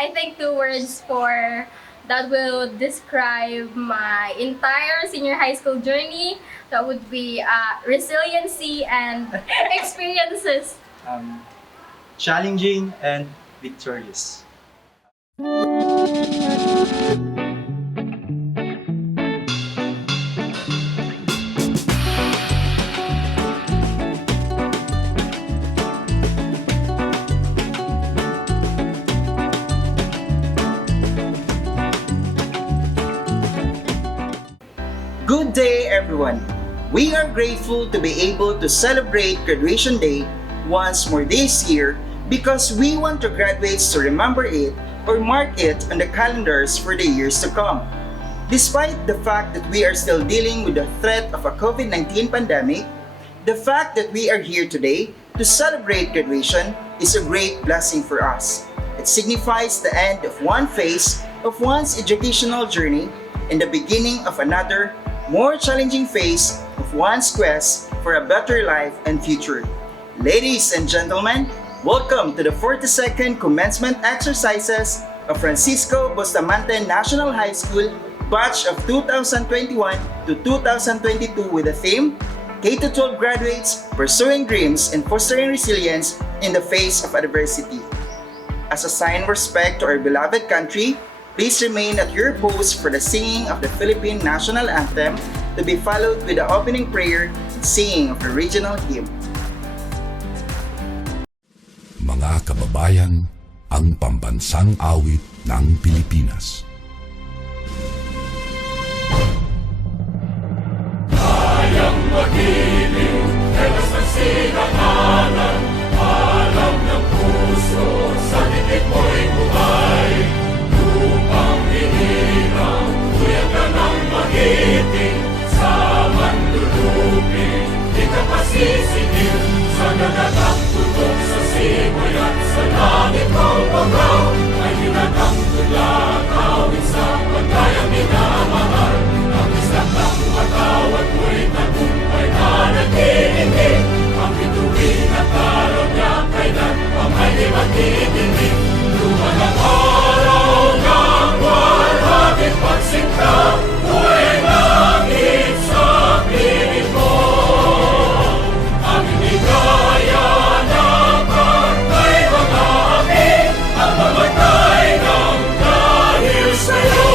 I think two words for that will describe my entire senior high school journey. That would be resiliency and experiences. um, Challenging and victorious. Good day, everyone! We are grateful to be able to celebrate Graduation Day once more this year because we want our graduates to remember it or mark it on the calendars for the years to come. Despite the fact that we are still dealing with the threat of a COVID-19 pandemic, the fact that we are here today to celebrate graduation is a great blessing for us. It signifies the end of one phase of one's educational journey and the beginning of another, more challenging phase of one's quest for a better life and future. Ladies and gentlemen, welcome to the 42nd commencement exercises of Francisco Bustamante National High School batch of 2021 to 2022 with the theme K-12 graduates pursuing dreams and fostering resilience in the face of adversity. As a sign of respect to our beloved country, please remain at your post for the singing of the Philippine National Anthem to be followed with the opening prayer and singing of the regional hymn. Mga kababayan, ang pambansang awit ng Pilipinas. Kayang magiliw, telas ng sinangalan, alam ng puso, sa dikit mo'y buhay. Lupang hinirang, tuyag ka ng magiting, sa manlulupin, di ka pasisingil, sa nagatang tutok sa simoy at sa langit mong pagaw, ay hinatang tulad, awit sa pagkayang minamahal, ang islang ng matawad mo'y tagumpay na naghihingi, ang bituin at araw niya kailan pa may di magdidinig, luman ang araw ng walhagit pagsinta, buhay langit sa piling mo. Ang inigaya ng pagkay mga akin, ang mamatay ng dahil sa'yo.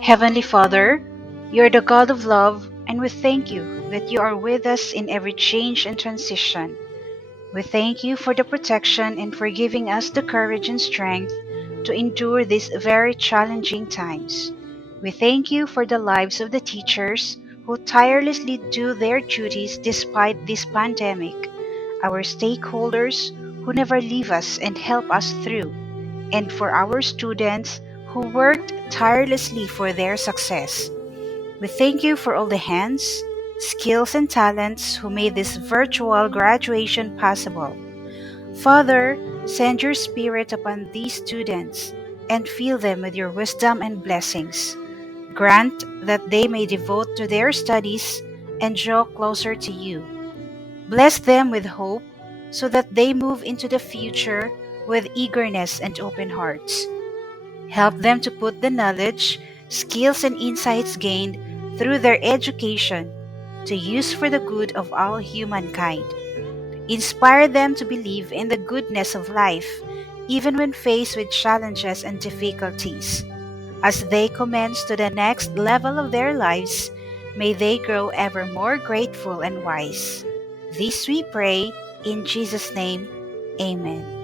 Heavenly Father, you are the God of love, and we thank you that you are with us in every change and transition. We thank you for the protection and for giving us the courage and strength to endure these very challenging times. We thank you for the lives of the teachers who tirelessly do their duties despite this pandemic, our stakeholders who never leave us and help us through, and for our students who worked tirelessly for their success. We thank you for all the hands, skills, and talents who made this virtual graduation possible. Father, send your Spirit upon these students and fill them with your wisdom and blessings. Grant that they may devote to their studies and draw closer to you. Bless them with hope so that they move into the future with eagerness and open hearts. Help them to put the knowledge, skills, and insights gained through their education to use for the good of all humankind. Inspire them to believe in the goodness of life, even when faced with challenges and difficulties. As they commence to the next level of their lives, may they grow ever more grateful and wise. This we pray in Jesus' name. Amen.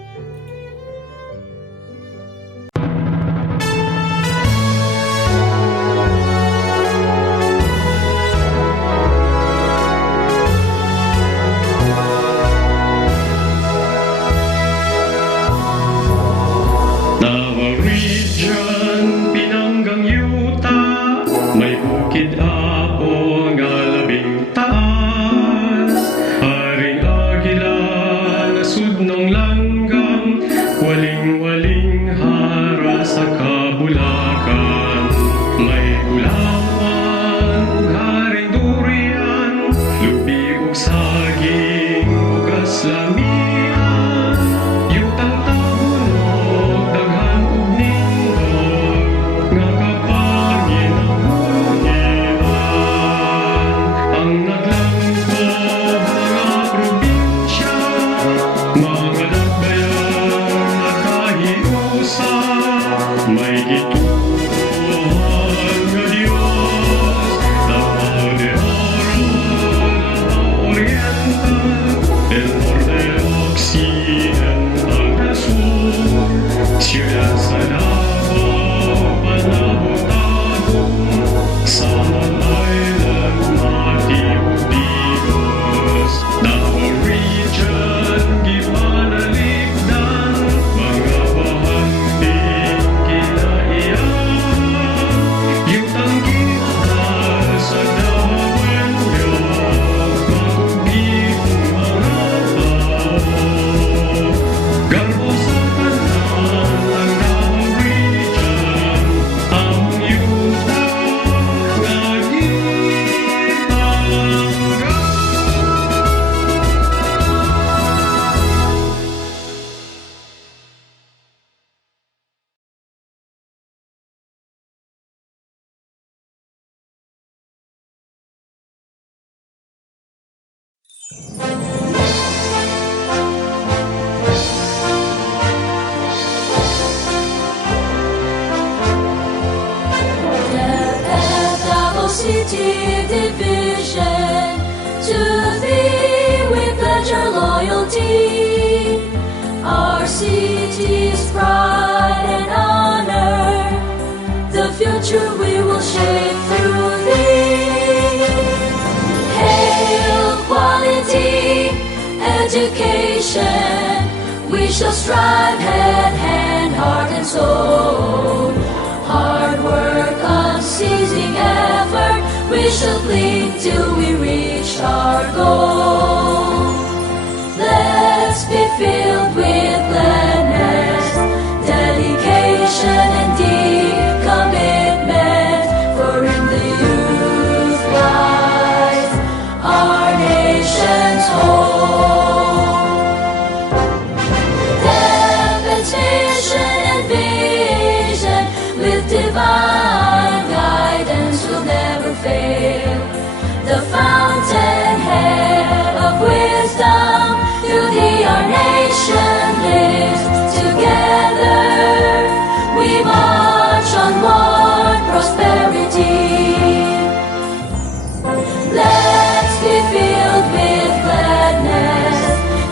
Region, Pinanggang Yuta, may bukid ako nga labing taas. Haring Agila, nasudnong langgam, waling-waling hara sa kabulakan. May ulawan, ug haring duri city division. To thee we pledge our loyalty, our city's pride and honor. The future we will shape through thee. Hail quality education, we shall strive hand, heart and soul. Hard work, unceasing effort, we shall cling till we reach our goal. Let's be filled with gladness, dedication and deep commitment, for in the youth lies our nation's hope. Heaven's mission and vision, with divine guidance will never fail. The fountainhead of wisdom, through thee our nation lives. Together we march onward, prosperity. Let's be filled with gladness,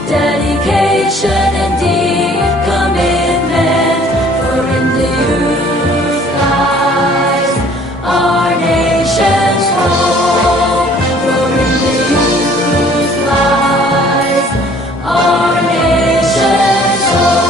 dedication and deep commitment, for in the youth lies our nation's hope. For in the youth lies our nation's hope.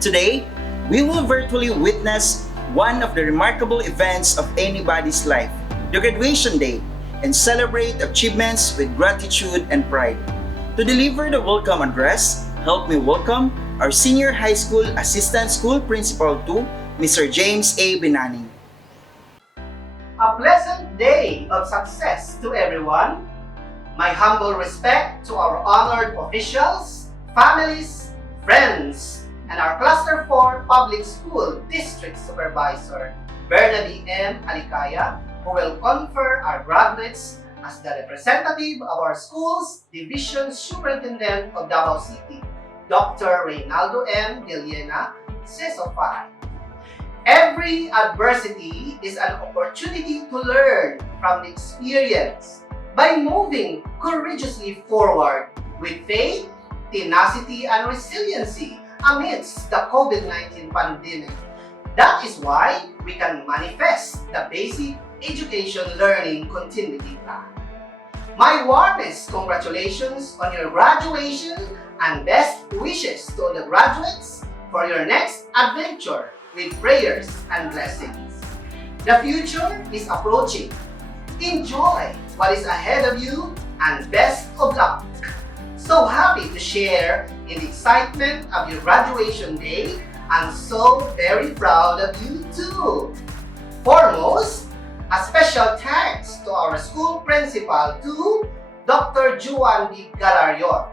Today, we will virtually witness one of the remarkable events of anybody's life, the graduation day, and celebrate achievements with gratitude and pride. To deliver the welcome address, help me welcome our Senior High School Assistant School Principal 2, Mr. James A. Binaning. A pleasant day of success to everyone. My humble respect to our honored officials, families, friends, and our Cluster 4 Public School District Supervisor, Bernabe M. Alicaya, who will confer our graduates as the representative of our school's Division Superintendent of Davao City, Dr. Reynaldo M. Villena, CESO 5. Every adversity is an opportunity to learn from the experience by moving courageously forward with faith, tenacity, and resiliency amidst the COVID-19 pandemic. That is why we can manifest the basic education learning continuity plan. My warmest congratulations on your graduation and best wishes to the graduates for your next adventure with prayers and blessings. The future is approaching. Enjoy what is ahead of you and best of luck. So happy to share in the excitement of your graduation day, and so very proud of you too. Foremost, a special thanks to our school principal, to Dr. Juan B. Galarion,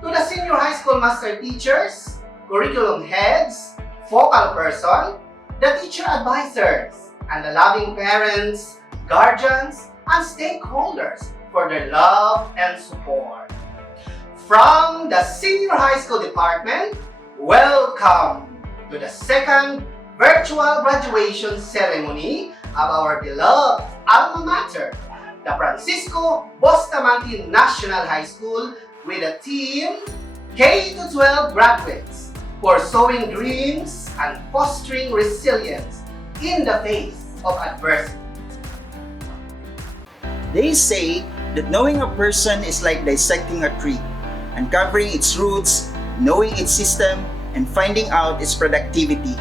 to the senior high school master teachers, curriculum heads, focal person, the teacher advisors, and the loving parents, guardians, and stakeholders for their love and support. From the senior high school department, welcome to the second virtual graduation ceremony of our beloved alma mater, the Francisco Bustamante National High School, with a team K-12 graduates pursuing dreams and fostering resilience in the face of adversity. They say that knowing a person is like dissecting a tree, uncovering its roots, knowing its system, and finding out its productivity.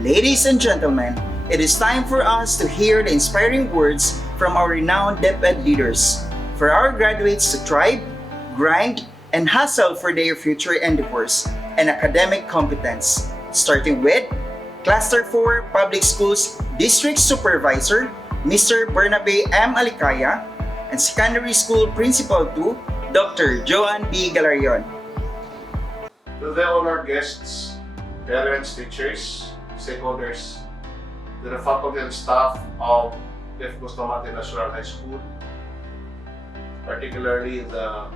Ladies and gentlemen, it is time for us to hear the inspiring words from our renowned DepEd leaders, for our graduates to thrive, grind, and hustle for their future endeavors and academic competence, starting with Cluster 4 Public Schools District Supervisor, Mr. Bernabe M. Alicaya, and Secondary School Principal 2, Dr. Joan B. Galarion. To the honored guests, parents, teachers, stakeholders, to the faculty and staff of F. Bustamante National High School, particularly the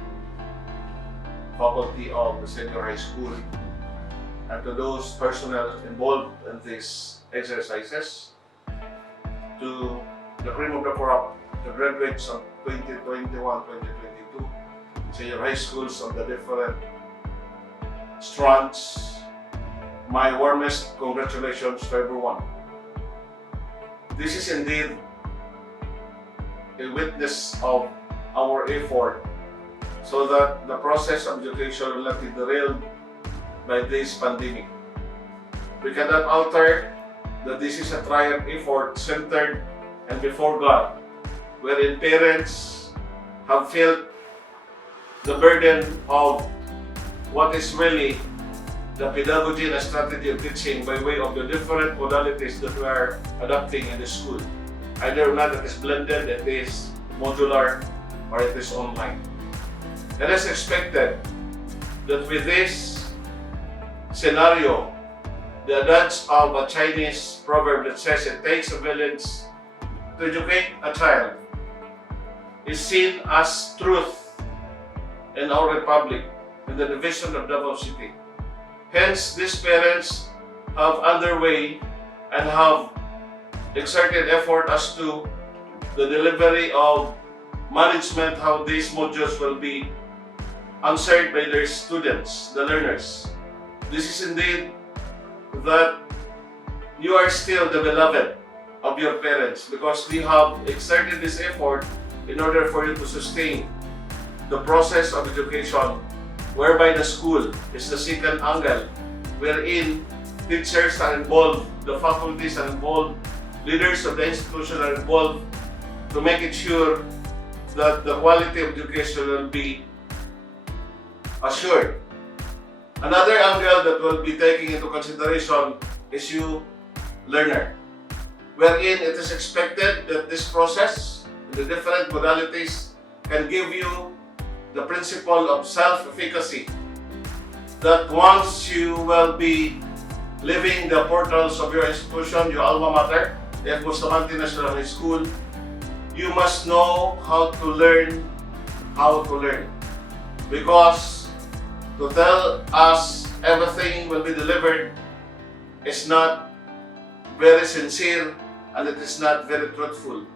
faculty of the senior high school, and to those personnel involved in these exercises, to the cream of the crop, the graduates of 2021-2022, senior high schools of the different strands, my warmest congratulations to everyone. This is indeed a witness of our effort so that the process of education will not be derailed by this pandemic. We cannot alter that this is a triumph effort centered and before God, wherein parents have felt the burden of what is really the pedagogy and strategy of teaching by way of the different modalities that we are adopting in the school. Either or not it is blended, it is modular, or it is online. It is expected that with this scenario, the adage of a Chinese proverb that says it takes a village to educate a child is seen as truth in our republic, in the division of Davao City. Hence, these parents have underway and have exerted effort as to the delivery of management, how these modules will be answered by their students, the learners. This is indeed that you are still the beloved of your parents because they have exerted this effort in order for you to sustain the process of education, whereby the school is the second angle, wherein teachers are involved, the faculties are involved, leaders of the institution are involved to make it sure that the quality of education will be assured. Another angle that will be taking into consideration is you, learner, wherein it is expected that this process, the different modalities, can give you the principle of self-efficacy, that once you will be leaving the portals of your institution, your alma mater, at Bustamante National High School, you must know how to learn how to learn. Because to tell us everything will be delivered is not very sincere and it is not very truthful.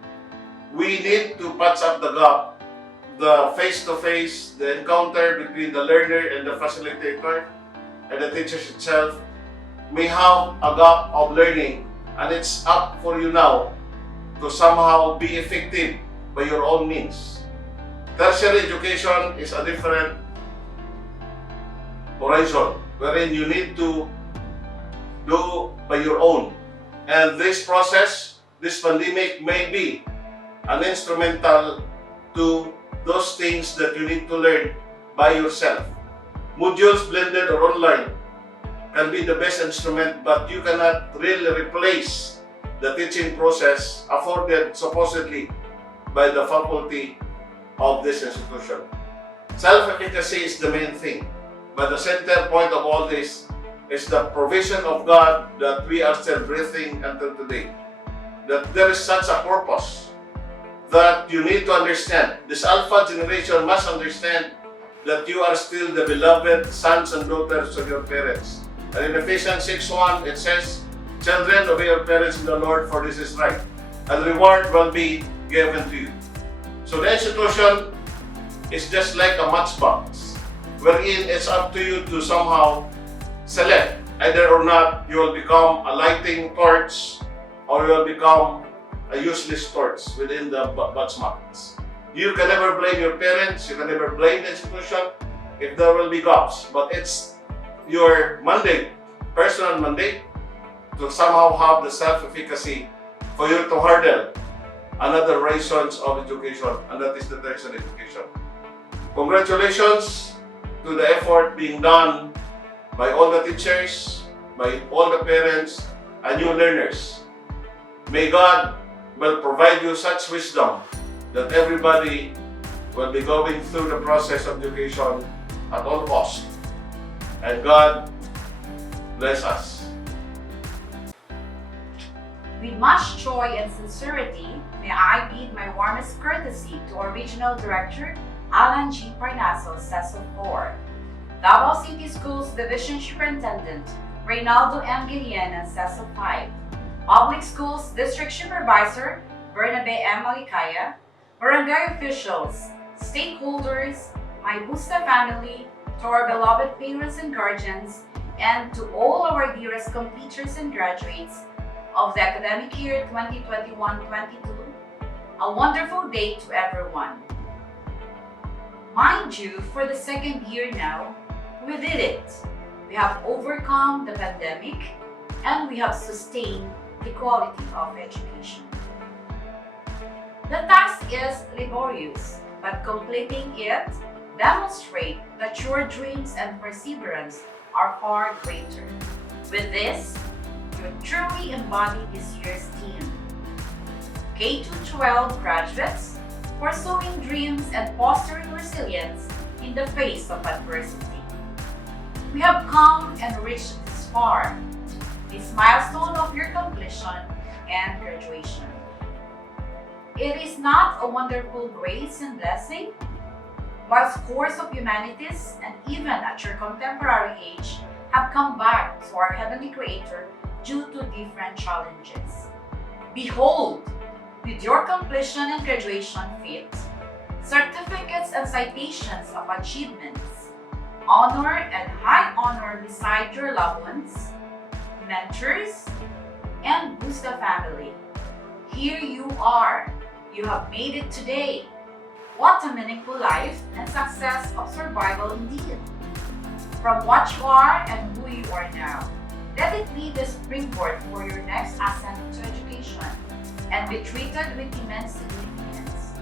We need to patch up the gap, the face-to-face, the encounter between the learner and the facilitator and the teachers itself may have a gap of learning, and it's up for you now to somehow be effective by your own means. Tertiary education is a different horizon wherein you need to do by your own. And this process, this pandemic may be an instrumental to those things that you need to learn by yourself. Modules blended or online can be the best instrument, but you cannot really replace the teaching process afforded supposedly by the faculty of this institution. Self-efficacy is the main thing, but the center point of all this is the provision of God that we are still breathing until today. That there is such a purpose that you need to understand. This Alpha generation must understand that you are still the beloved sons and daughters of your parents. And in Ephesians 6:1 it says, "Children, obey your parents in the Lord, for this is right, and reward will be given to you." So the institution is just like a matchbox, wherein it's up to you to somehow select either or not you will become a lighting torch or you will become a useless torch within the matchbox. You can never blame your parents, you can never blame the institution if there will be gaps, but it's your mandate, personal mandate, to somehow have the self-efficacy for you to hurdle another horizons of education, and that is the tertiary education. Congratulations to the effort being done by all the teachers, by all the parents, and you learners. May God will provide you such wisdom that everybody will be going through the process of education at all costs. And God bless us. With much joy and sincerity, may I bid my warmest courtesy to our Regional Director, Alan G. Parnaso, CESO 4, Davao City Schools Division Superintendent, Reynaldo M. Guillena, CESO 5, Public Schools District Supervisor, Bernabe M. Alicaya, barangay officials, stakeholders, my Busta family, to our beloved parents and guardians, and to all our dearest completers and graduates of the academic year 2021-22, a wonderful day to everyone. Mind you, for the second year now, we did it. We have overcome the pandemic and we have sustained the quality of education. The task is laborious, but completing it demonstrates that your dreams and perseverance are far greater. With this, you truly embody this year's theme. K-12 graduates, pursuing dreams and fostering resilience in the face of adversity. We have come and reached this far, this milestone of your completion and graduation. It is not a wonderful grace and blessing, while scores of humanities and even at your contemporary age have come back to our Heavenly Creator due to different challenges. Behold, with your completion and graduation feat, certificates and citations of achievements, honor and high honor beside your loved ones, mentors, and Busta family. Here you are. You have made it today. What a meaningful life and success of survival indeed. From what you are and who you are now, let it be the springboard for your next ascent to education and be treated with immense significance.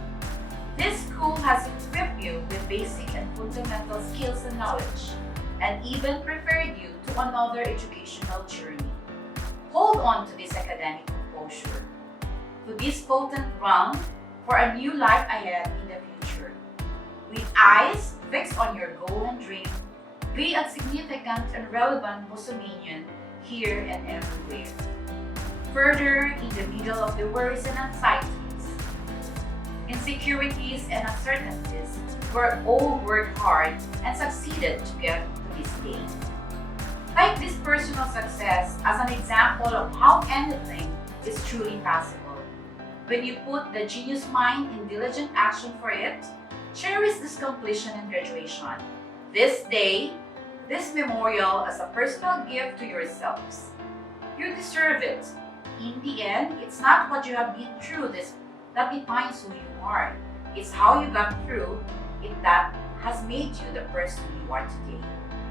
This school has equipped you with basic and fundamental skills and knowledge, and even prepared you to another educational journey. Hold on to this academic composure, to this potent ground for a new life ahead in the future. With eyes fixed on your goal and dream, be a significant and relevant Bustamanian here and everywhere. Further, in the middle of the worries and anxieties, insecurities and uncertainties, we all worked hard and succeeded to get to this day. Take this personal success as an example of how anything is truly possible. When you put the genius mind in diligent action for it, cherish this completion and graduation. This day, this memorial as a personal gift to yourselves. You deserve it. In the end, it's not what you have been through that defines who you are. It's how you got through it that has made you the person you are today.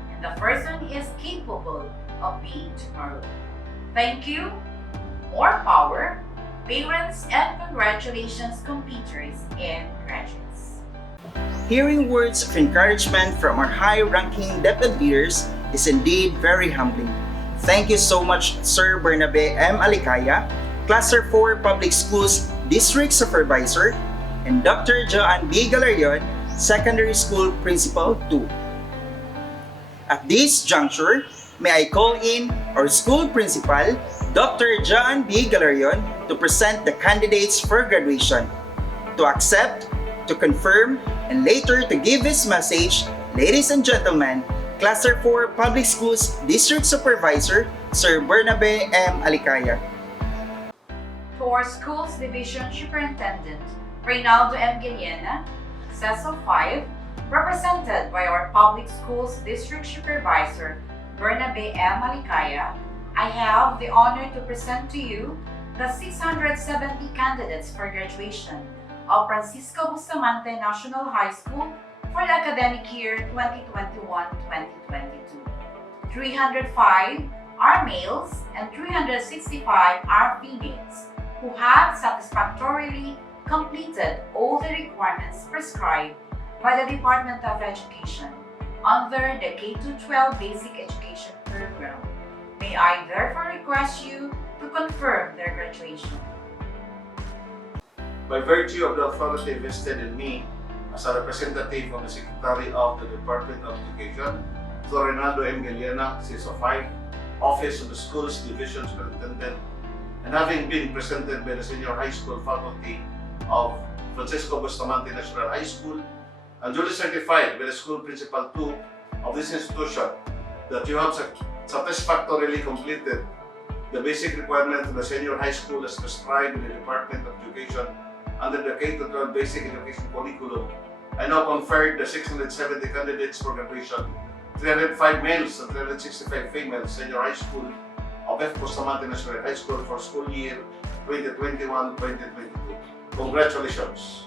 And the person is capable of being tomorrow. Thank you. More power. Parents, and congratulations, completers and graduates. Hearing words of encouragement from our high-ranking DepEd leaders is indeed very humbling. Thank you so much, Sir Bernabe M. Alicaya, Cluster 4 Public Schools District Supervisor, and Dr. Joanne B. Galarion, Secondary School Principal 2. At this juncture, may I call in our school principal, Dr. Joanne B. Galarion, to present the candidates for graduation, to accept, to confirm, and later to give his message. Ladies and gentlemen, Cluster 4 Public Schools District Supervisor, Sir Bernabe M. Alicaya. To our Schools Division Superintendent, Reynaldo M. Guillena, CESO 5, represented by our Public Schools District Supervisor, Bernabe M. Alicaya, I have the honor to present to you the 670 candidates for graduation of Francisco Bustamante National High School for the academic year 2021-2022. 305 are males and 365 are females who have satisfactorily completed all the requirements prescribed by the Department of Education under the K-12 Basic Education Program. May I therefore request you to confirm their graduation. By virtue of the authority vested in me as a representative of the Secretary of the Department of Education, to Reynaldo M. Guillena, CESO 5, Office of the Schools Division Superintendent, and having been presented by the Senior High School Faculty of Francisco Bustamante National High School and duly certified by the school principal 2 of this institution that you have satisfactorily completed the basic requirements of the senior high school as prescribed in the Department of Education under the K-12 Basic Education Curriculum. I now conferred the 670 candidates for graduation, 305 males and 365 females, senior high school of F. Bustamante National High School for school year 2021-2022. Congratulations!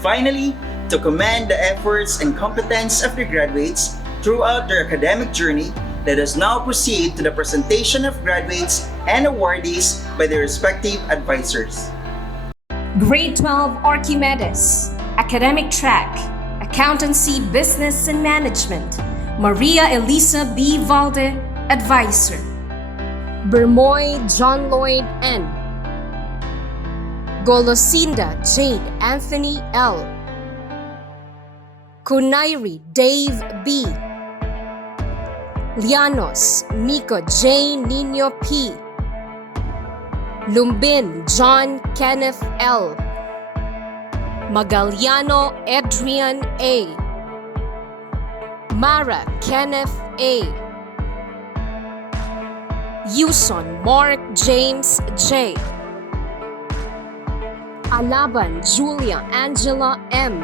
Finally, to commend the efforts and competence of the graduates throughout their academic journey, let us now proceed to the presentation of graduates and awardees by their respective advisors. Grade 12 Archimedes, Academic Track, Accountancy, Business and Management, Maria Elisa B. Valde, Advisor. Bermoy John Lloyd N. Golosinda Jade Anthony L. Kunairi Dave B. Llanos Miko J. Nino P. Lumbin John Kenneth L. Magaliano Adrian A. Mara Kenneth A. Yuson Mark James J. Alaban Julia Angela M.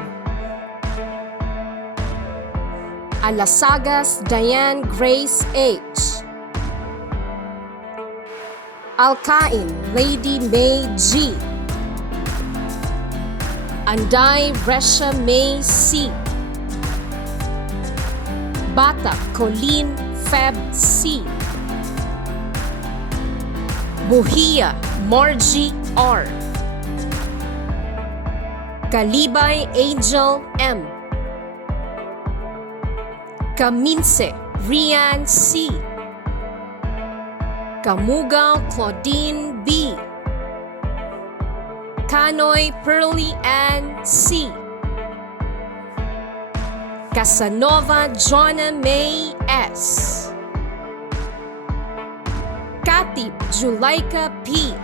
Alasagas Diane Grace H. Alcain Lady May G. Anday Resha May C. Bata Colleen Feb C. Buhia Margie R. Kalibay Angel M. Kaminse Rian C. Kamugaw Claudine B. Kanoy Pearly Ann C. Casanova Jonna May S. Katip Julaica P.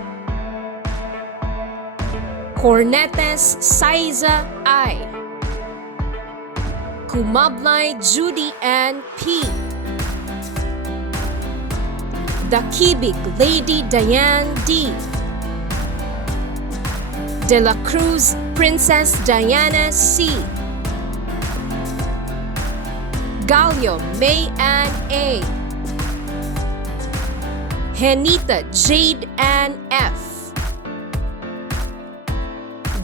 Cornetes Saiza I. Kumablay Judy Ann P. Dakibig Lady Diane D. De la Cruz Princess Diana C. Gallo May Ann A. Henita Jade Ann F.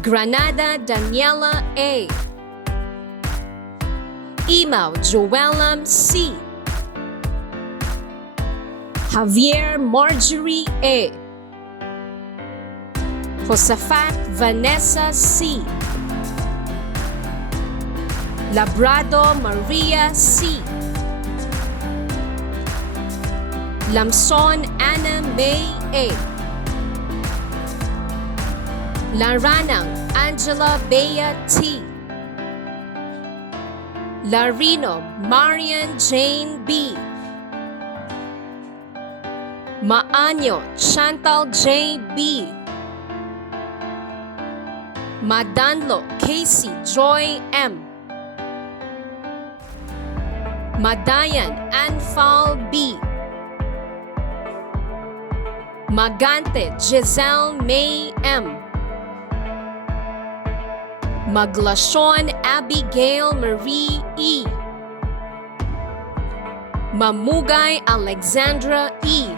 Granada Daniela A. Imao Joellam C. Javier Marjorie A. Josafat Vanessa C. Labrado Maria C. Lamson Anna May A. Laranang Angela Bea T. Larino Marian Jane B. Maanyo Chantal J. B. Madanlo Casey Joy M. Madayan Anfal B. Magante Giselle May M. Maglacion Abigail Marie E. Mamugay Alexandra E.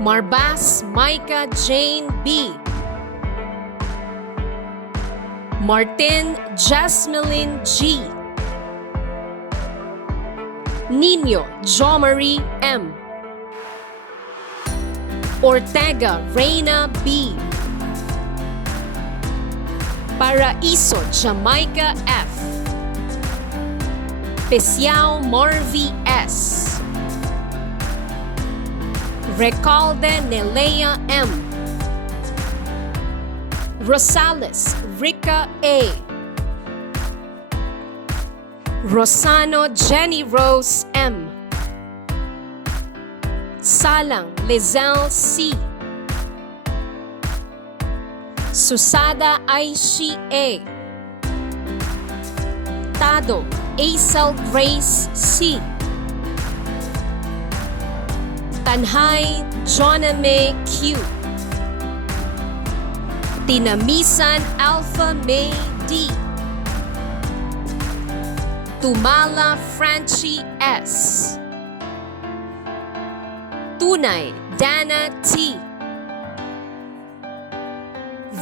Marbas Micah Jane B. Martin Jasmine G. Nino Jomari M. Ortega Reina B. Paraiso Jamaica F. Pesiao Morvi S. Recalde Nelea M. Rosales Rica A. Rosano Jenny Rose M. Salang Lizelle C. Susada Aishi A. Tado Acel Grace C. Tanhay Joname Q. Tinamisan Alpha May D. Tumala Franchi S. Tunay Dana T.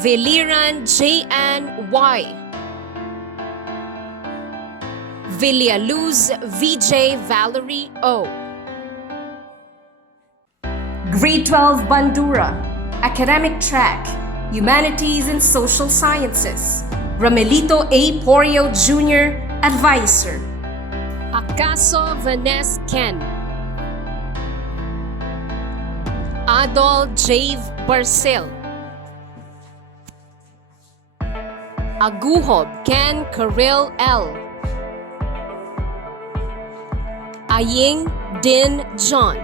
Viliran J.N. Y. Villaluz VJ Valerie O. Grade 12 Bandura, Academic Track, Humanities and Social Sciences. Ramelito A. Porio Jr., Advisor. Acaso Vanessa Ken. Adol Jave Barcel. Aguhob Ken Karil L. Aying Din John.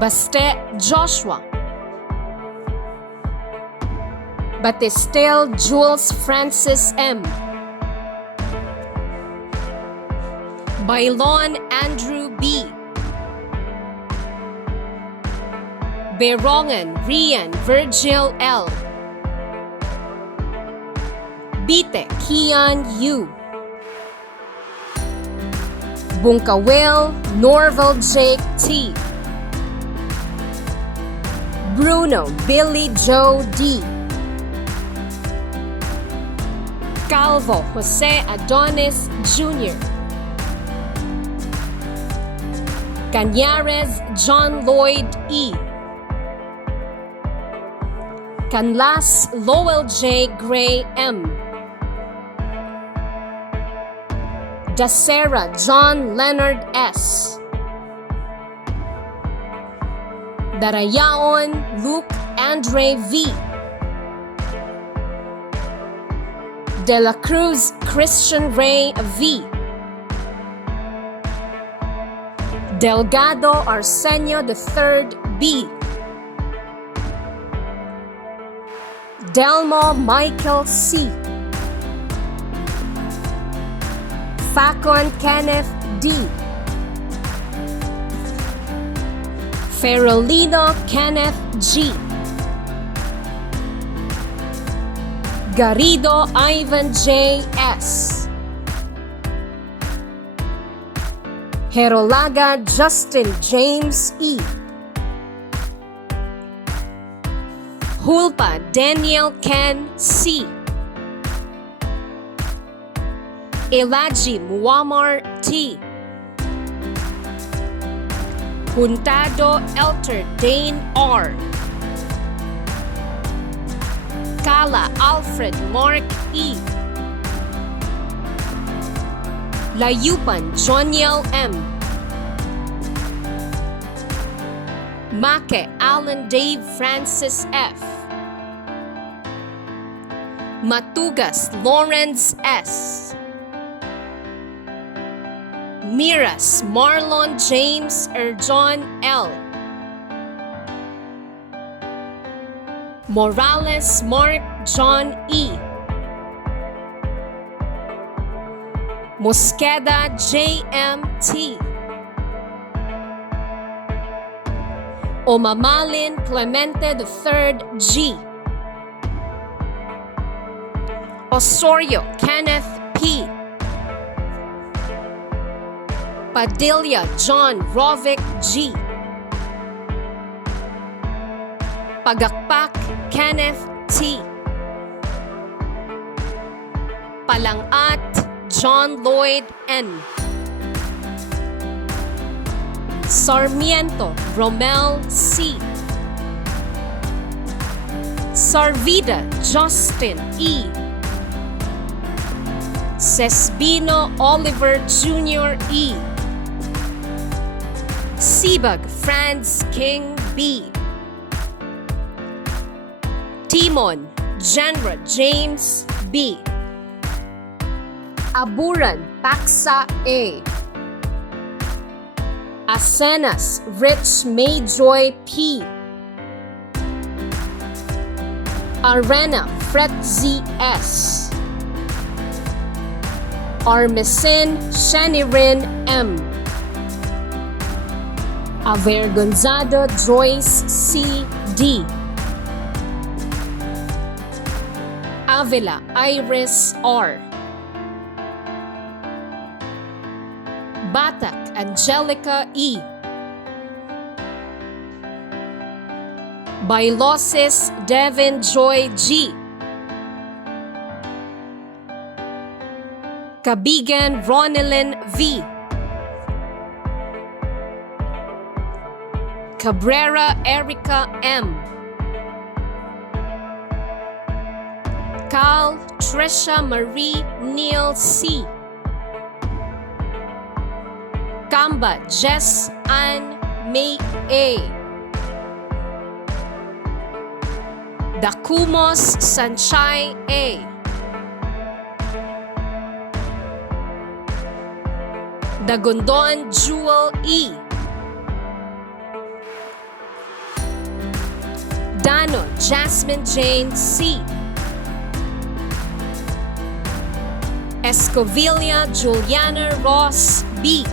Baste Joshua. Batistel Jules Francis M. Bailon Andrew B. Berongan Rian Virgil L. Bite Kian U. Bungkawil Norval Jake T. Bruno Billy Joe D. Calvo Jose Adonis Jr. Cañares John Lloyd E. Canlas Lowell J. Gray M. Dacera John Leonard S. Darayaon Luke Andre V. De la Cruz Christian Ray V. Delgado Arsenio III B. Delmo Michael C. Facon Kenneth D. Ferolino Kenneth G. Garrido Ivan J. S. Herolaga Justin James E. Hulpa Daniel Ken C. Elaji Muammar T. Juntado Elter Dane R. Kala Alfred Mark E. Layupan Joniel M. Make Alan Dave Francis F. Matugas Lawrence S. Miras Marlon James Erjon L. Morales Mark John E. Mosqueda JMT. Omamalin Clemente III G. Osorio Kenneth P. Padilla John Rovic G. Pagakpak Kenneth T. Palangat John Lloyd N. Sarmiento Romel C. Sarvida Justin E. Cesbino Oliver Jr. E. Sibag Franz King B. Timon Genra James B. Aburan Paksa A. Asenas Rich Mayjoy P. Arena Fretzi S. Armesin Shanirin M. Avergonzado Joyce C. D. Avila Iris R. Batak Angelica E. Bailosis Devin Joy G. Kabigan Ronelyn V. Cabrera Erica M. Cal Trisha Marie Neil C. Kamba Jess Ann May A. Dakumos Sanchai A. Dagondon Jewel E. Dano Jasmine Jane C. Escovilla Juliana Ross B.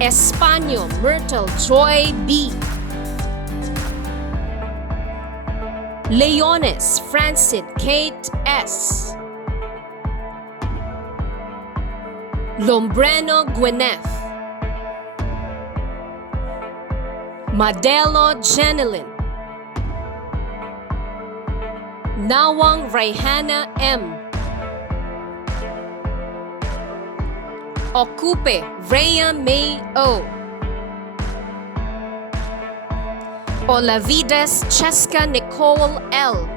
Espanol Myrtle Joy B. Leones Francine Kate S. Lombreno Gwyneth. Madelo Jenilyn. Nawang Raihana M. Okupe Rhea May O. Olavides Cheska Nicole L.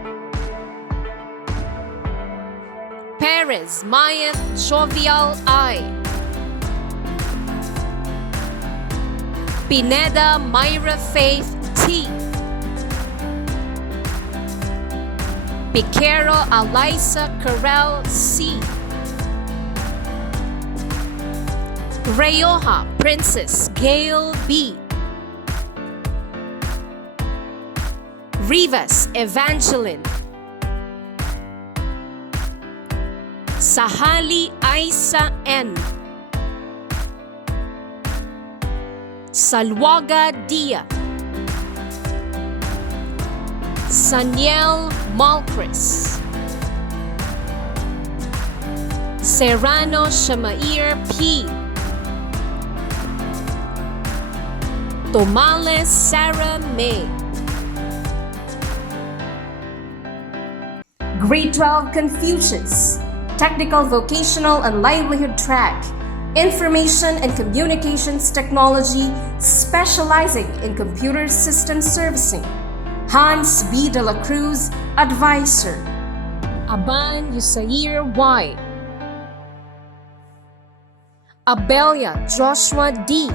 Perez Maya Jovial I. Pineda Myra Faith T. Piquero Alisa Carell C. Rayoha Princess Gail B. Rivas Evangeline. Sahali Isa N. Salwaga Dia. Saniel Malcris. Serrano Shamair P. Tomales Sarah May. Grade 12 Confucius, Technical Vocational and Livelihood Track, Information and Communications Technology, specializing in computer system servicing. Hans B. de la Cruz, Advisor. Aban Yusair Y. Abelia Joshua D.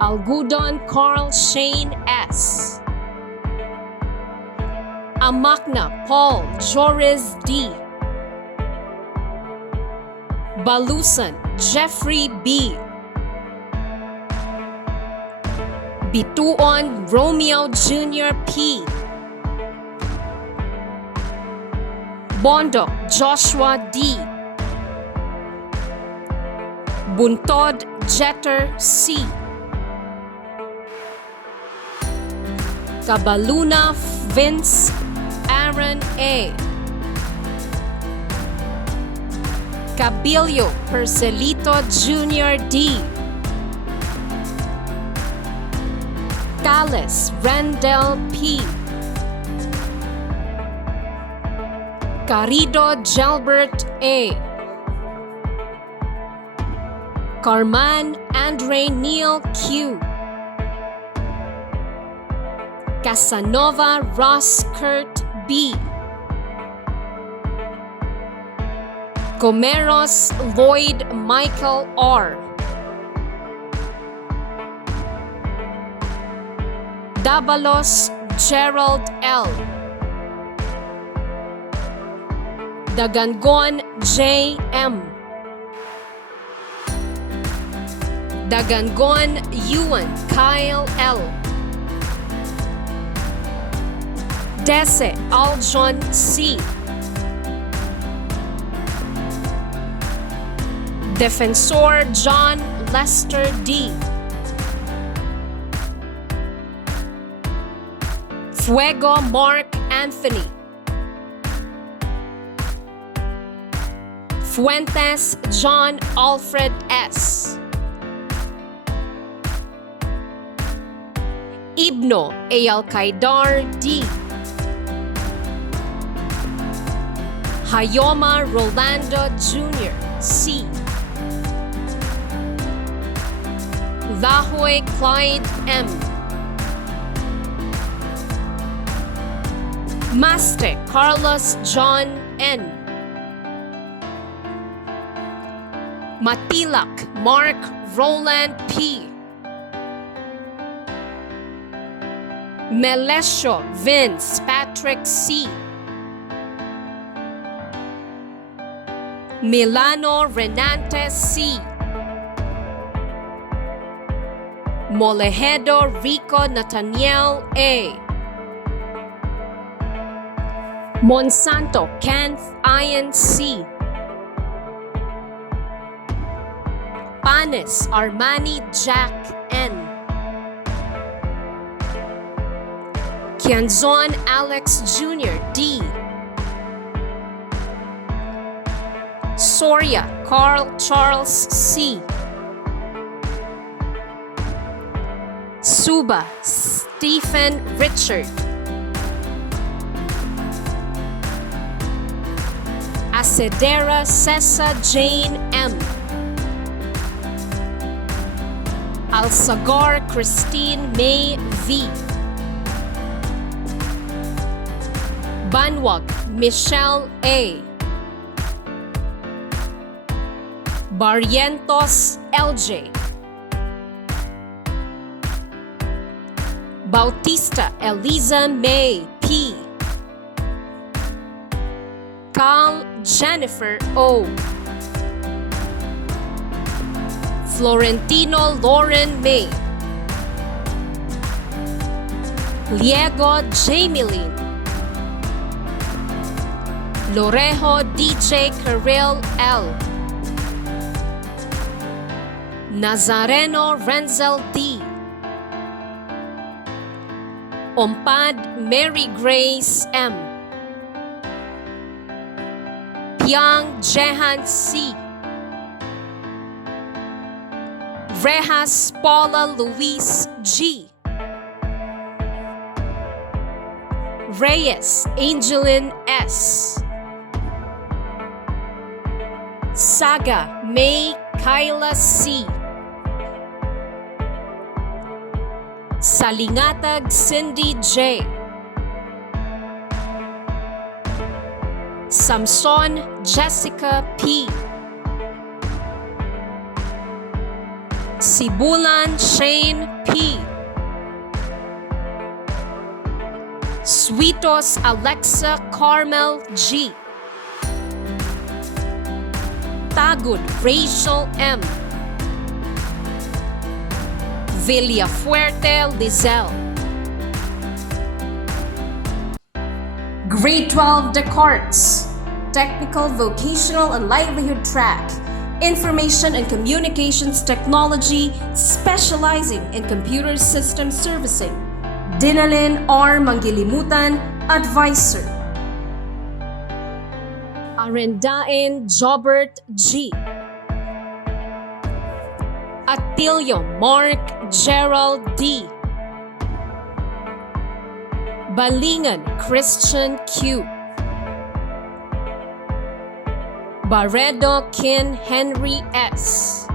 Algudon Carl Shane S. Amakna Paul Joris D. Balusan Jeffrey B. Bituon Romeo Jr. P. Bondo Joshua D. Buntod Jeter C. Cabaluna Vince Aaron A. Cabillo Percelito Jr. D. Cales Randall P. Carido Gelbert A. Carman Andre Neil Q. Casanova Ross Kurt B. Comeros Lloyd Michael R. Dabalos Gerald L. Dagangon J. M. Dagangon Yuan Kyle L. Dese Aljon C. Defensor John Lester D. Fuego Mark Anthony. Fuentes John Alfred S. Ibno Eyalcaidar D. Hayoma Rolando Jr. C. Lahoy Clyde M. Maste Carlos John N. Matilak Mark Roland P. Melesio Vince Patrick C. Milano Renante C. Molejedo Rico Nathaniel A. Monsanto Kenneth Ian C. Panes Armani Jack N. Kianzon Alex Jr. D. Soria Carl Charles C. Suba Stephen Richard. Acedera Cessa Jane M. Alsagar Christine May V. Banwag Michelle A. Barrientos LJ. Bautista Eliza May P. Carl Jennifer O. Florentino Lauren May. Liego Jamilin. Lorejo DJ Karel L. Nazareno Renzel D. Ompad Mary Grace M. Piang Jehan C. Rejas Paula Luis G. Reyes Angelin S. Saga May Kyla C. Salingatag Cindy J. Samson Jessica P. Sibulan Shane P. Sweetos Alexa Carmel G. Tagud Rachel M. Villafuerte Lizelle. Grade 12 Descartes, Technical, Vocational, and Livelihood Track, Information and Communications Technology, specializing in computer system servicing. Dinalin R. Mangilimutan, Advisor. Arendain Jobert G. Atilio Mark Gerald D. Balingan Christian Q. Barredo Kin Henry S.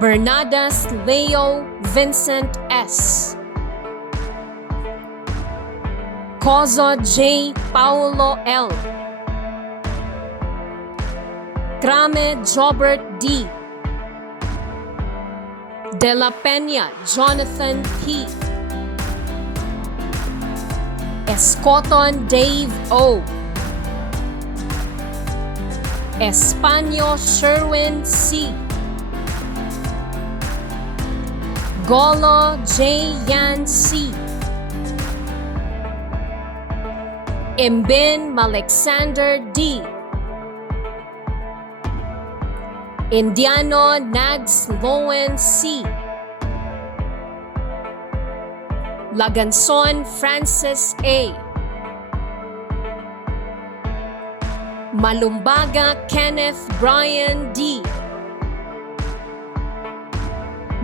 Bernadas Leo Vincent S. Cozo J. Paulo L. Crame Jobert D. De la Peña Jonathan P. Escoton Dave O. Espanol Sherwin C. Golo J. Yan C. Imbin Malexander D. Indiano Nags Lowen C. Laganson Francis A. Malumbaga Kenneth Brian D.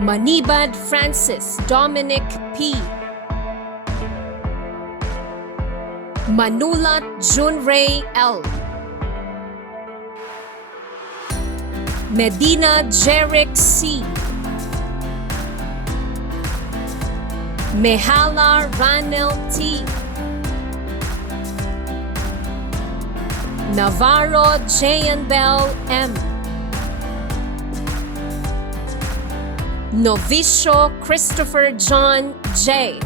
Manibad Francis Dominic P. Manulat Junray L. Medina Jerick C. Mehala Ranel T. Navarro J. Bell M. Novicio Christopher John J.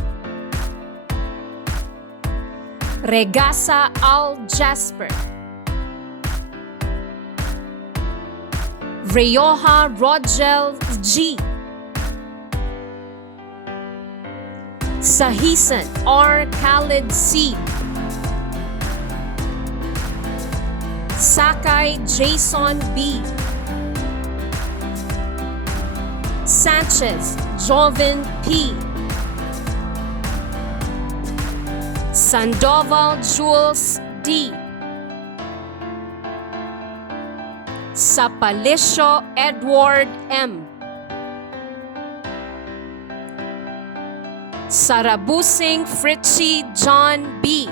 Regasa Al Jasper. Rioja Rogel G. Sahisan R. Khalid C. Sakai Jason B. Sanchez Joven P. Sandoval Jules D. Sapalisho Edward M. Sarabusing Fritchie John B.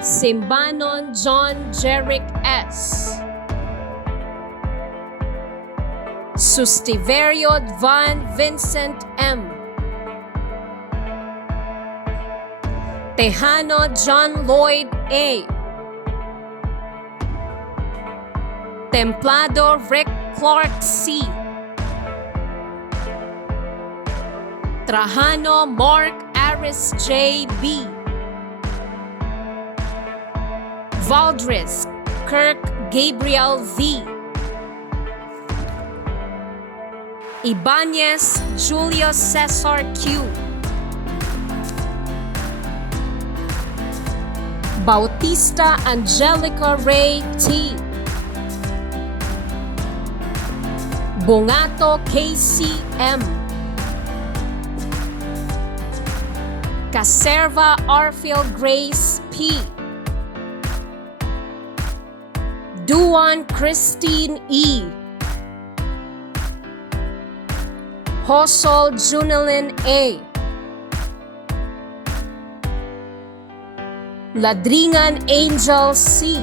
Simbanon John Jerick S. Sustiverio Van Vincent M. Tejano John Lloyd A. Templado Rick Clark C. Trajano Mark Aris J. B. Valdris Kirk Gabriel V. Ibanez Julio Cesar Q. Bautista Angelica Ray T. Bongato KCM. Caserva Arfield Grace P. Duan Christine E. Hosol Junelin A. Ladringan Angel C.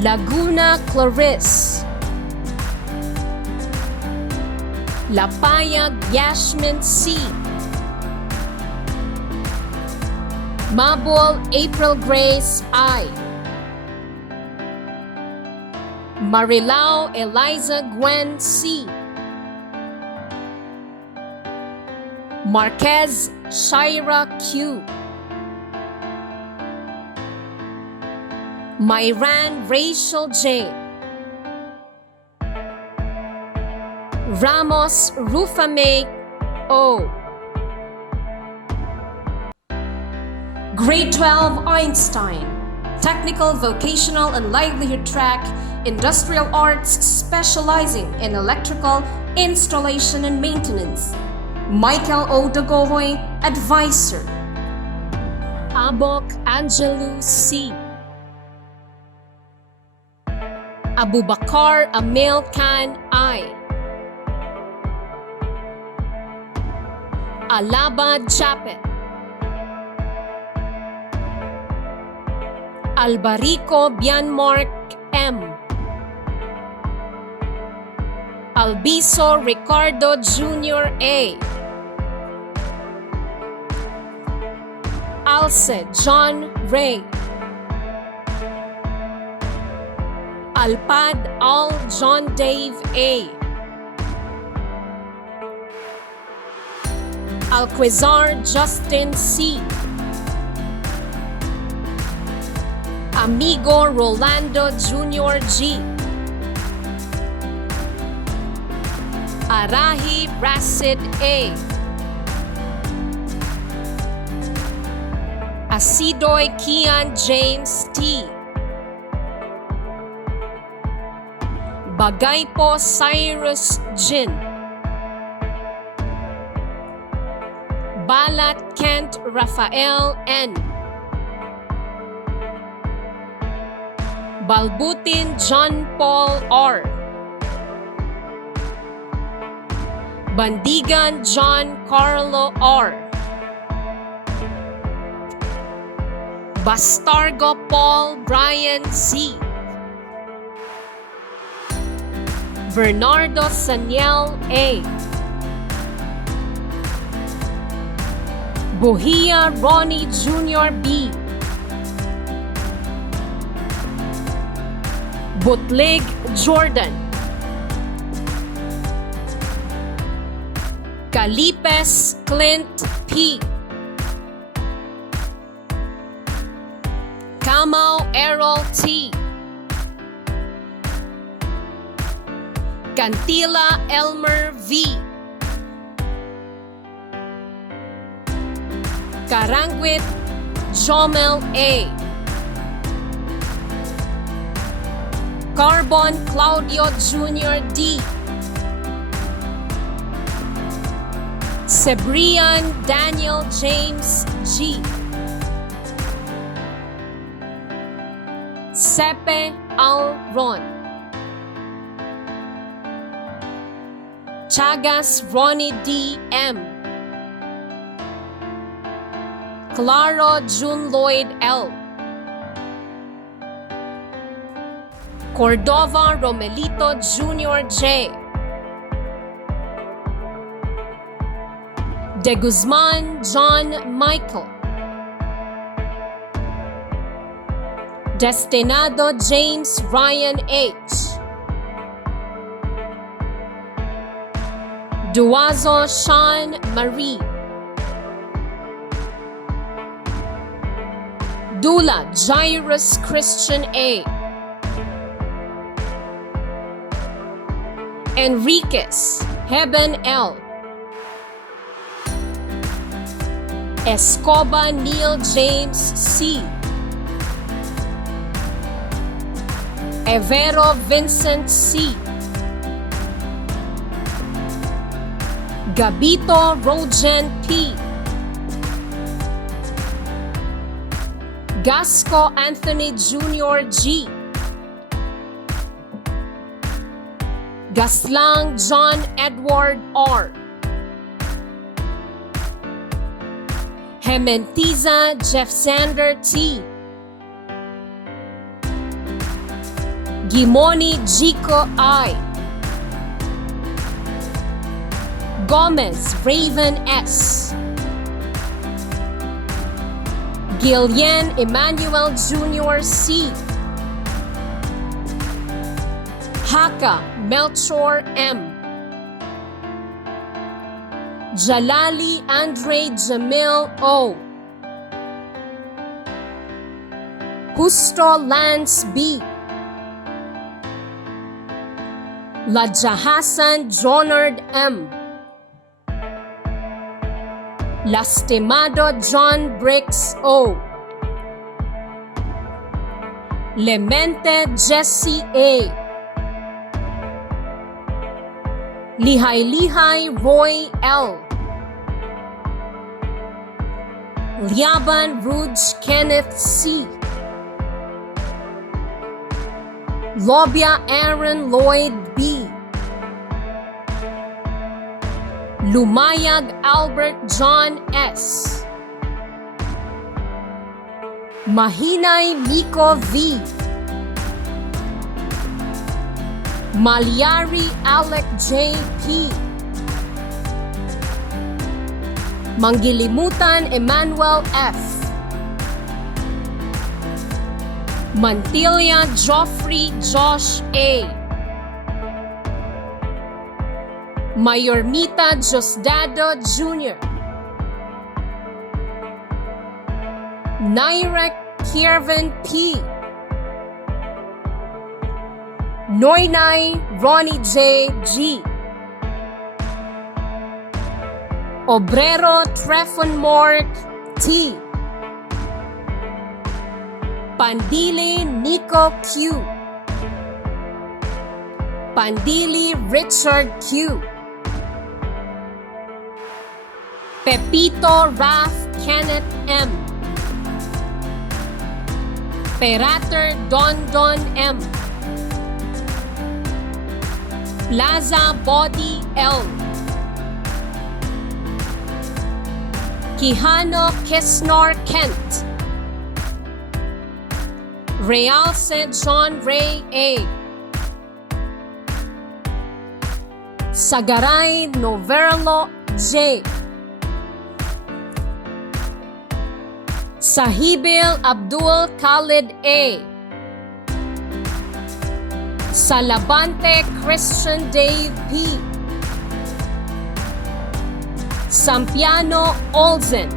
Laguna Clarice. Lapayag Yasmin C. Mabol April Grace I. Marilao Eliza Gwen C. Marquez Shira Q. Myran Rachel J. Ramos Rufame O. Grade 12 Einstein, Technical, Vocational and Livelihood Track, Industrial Arts specializing in electrical installation and maintenance. Michael O. Dagohoy, Advisor. Abok Angelu C. Abubakar Amil Khan I. Alaba Japet. Albarico Bianmark M. Albiso Ricardo Jr. A. Alce John Ray. Alpad Al John Dave A. Alquizar Justin C. Amigo Rolando Jr. G. Arahi Rasid A. Asidoy Kian James T. Bagaypo Cyrus Jin. Balat Kent Rafael N. Balbutin John Paul R. Bandigan John Carlo R. Bastargo Paul Brian C. Bernardo Saniel A. Buhia Ronnie Jr. B. Butlig Jordan. Calipes Clint P. Kamau Errol T. Cantila Elmer V. Karangwit Jomel A. Carbon Claudio Jr. D. Sebrian Daniel James G. Sepe Alron. Chagas Ronnie D. M. Claro June Lloyd L. Cordova Romelito Jr. J. De Guzman John Michael. Destinado James Ryan H. Duazo Sean Marie. Dula Jairus Christian A. Enriquez Heben L. Escoba Neil James C. Evero Vincent C. Gabito Rogen P. Gasco Anthony Jr. G. Gaslang John Edward R. Hementiza Jeff Sander T. Gimoni Jico I. Gomez Raven S. Gillian Emmanuel Jr. C. Haka Melchor M. Jalali Andre Jamil O. Justo Lance B. Lajahasan Jonard M. Lastimado John Briggs O. Lemente Jesse A. Lihay-Lihay Roy L. Liaban Rouge Kenneth C. Lobia Aaron Lloyd B. Lumayag Albert John S. Mahinay Miko V. Malyari Alec J. P. Manggilimutan Emmanuel F. Mantilia Joffrey Josh A. Mayormita Josdado Jr. Nairek Kiervin P. Noynay Ronnie J. G. Obrero Trefon Mort T. Pandili Nico Q. Pandili Richard Q. Pepito Raf Kenneth M. Perater Don Don M. Plaza Body L. Quijano Kisnor Kent. Realce John Ray A. Sagaray Noverlo J. Sahibil Abdul Khalid A. Salabante Christian Dave P. Sampiano Olsen.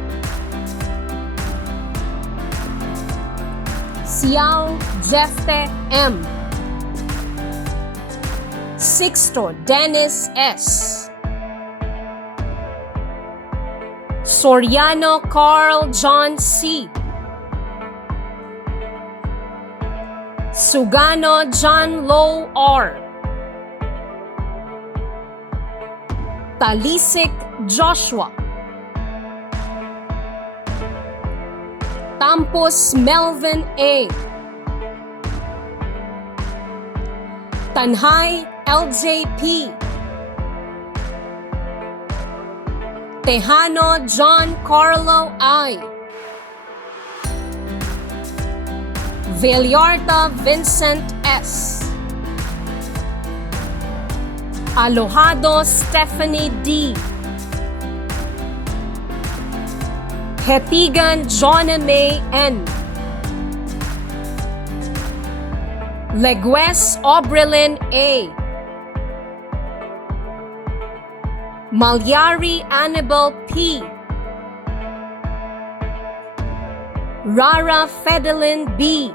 Siao Jefte M. Sixto Dennis S. Soriano Carl John C. Sugano John Low R. Talisik Joshua. Tampus Melvin A. Tanhay LJP. Tejano John Carlo I. Villarta Vincent S. Alojado Stephanie D. Hetigan Jonna May N. Legues Obrelin A. Malyari Annabel P. Rara Fedelin B.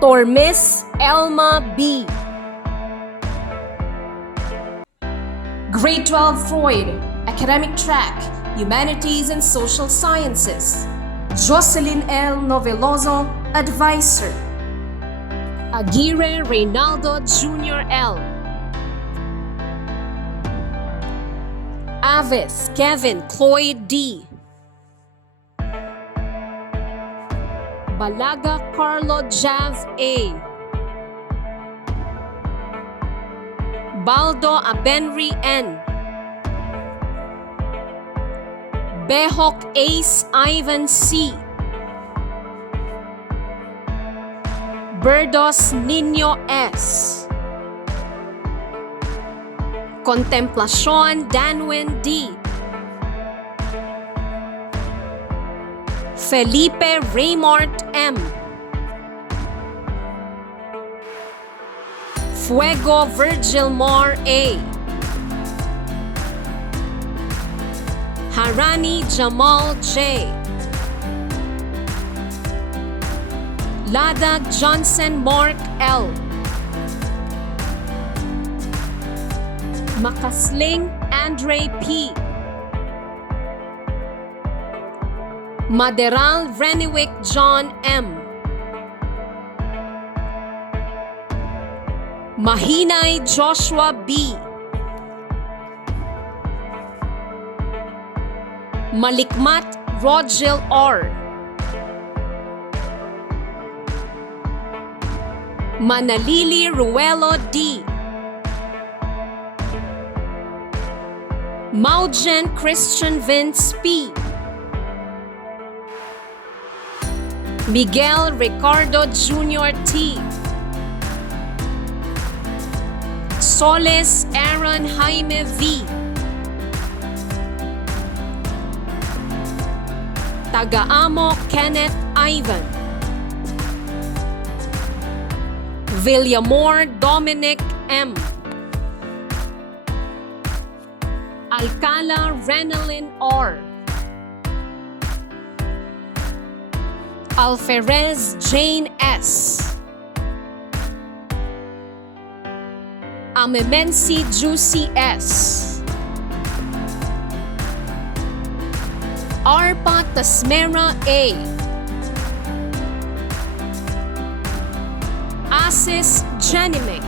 Tormis Elma B. Grade 12 Freud, Academic Track, Humanities and Social Sciences. Jocelyn L. Noveloso, Advisor. Aguirre Reynaldo Jr. L. Avis Kevin Cloyd D. Balaga Carlo Jav A. Baldo Abenri N. Behok Ace Ivan C. Berdos Nino S. Contemplacion Danwin D. Felipe Raymart M. Fuego Virgil Mar A. Harani Jamal J. Ladag Johnson Mark L. Makasling Andre P. Maderal Reniwick John M. Mahinay Joshua B. Malikmat Rogel R. Manalili Ruelo D. Maujen Christian Vince P. Miguel Ricardo Jr. T. Soles Aaron Jaime V. Tagaamo Kenneth Ivan. Villamor Dominic M. Alcala Renalyn R. Alferez Jane S. Amemensi Juicy S. Arpa Tasmera A. Francis Janimig,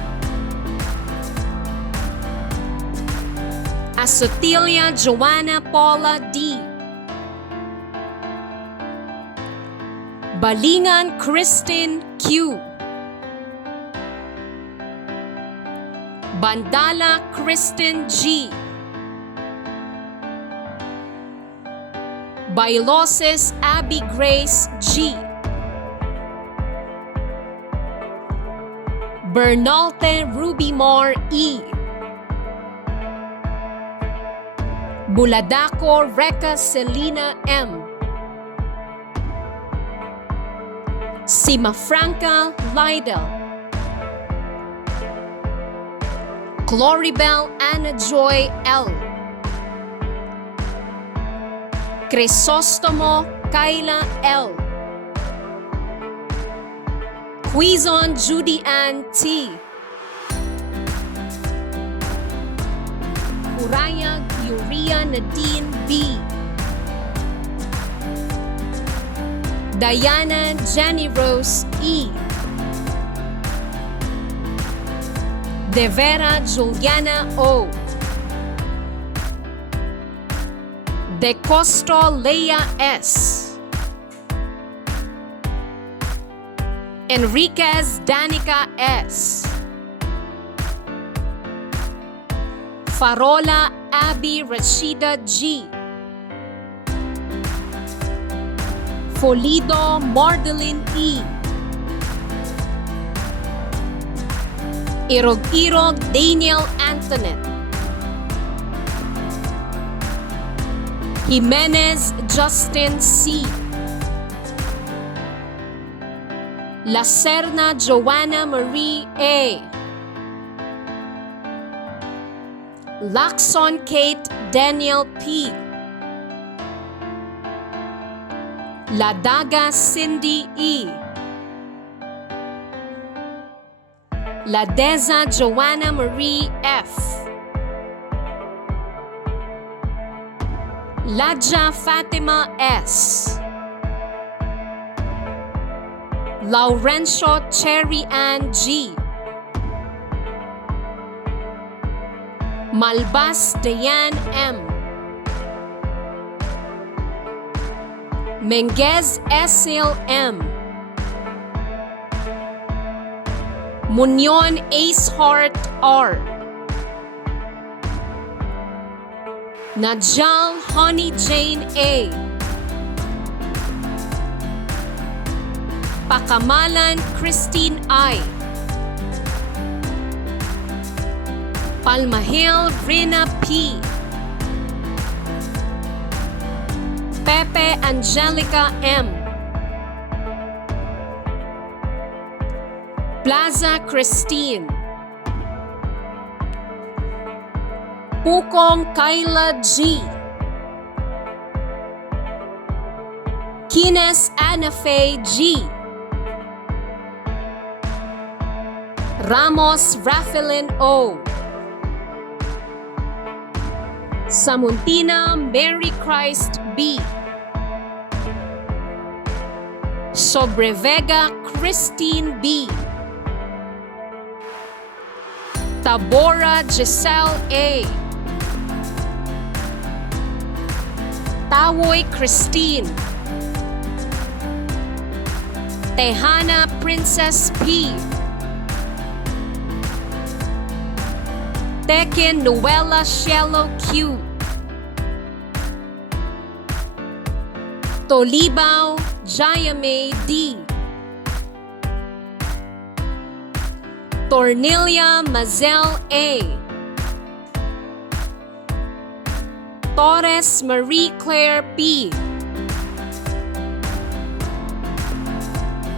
Asotilia Joanna Paula D, Balingan Christine Q, Bandala Kristen G, Bailoses Abby Grace G, Bernalte Ruby Mar E, Buladaco Reka Selena M, Simafranca Lydell, Gloribel Anna Joy L, Crisostomo Kayla L, Quizon Judy Ann T, Uraya Uria Nadine B, Diana Jenny Rose E, Devera Juliana O, De Costo Leia S, Enriquez Danica S, Farola Abby Rashida G, Folido Mardeline E, Irog-Irog Daniel Antoinette, Jimenez Justin C, Lacerna Joanna Marie A, Lacson Kate Daniel P, Ladaga Cindy E, Ladeza Joanna Marie F, Ladja Fatima S, Laurencio Cherry Ann G, Malbas Dayan M, Menguez Esil M, Munyon Ace Heart R, Najal Honey Jane A, Pakamalan Christine I, Palmahil Rina P, Pepe Angelica M, Plaza Christine, Pukong Kyla G, Kines Anafe G, Ramos Rafaelin O, Samuntina Mary Christ B, Sobrevega Christine B, Tabora Giselle A, Tawoy Christine, Tejana Princess P, Tekin Noella Shello Q, Tolibao Jayame D, Tornelia Mazel A, Torres Marie Claire P,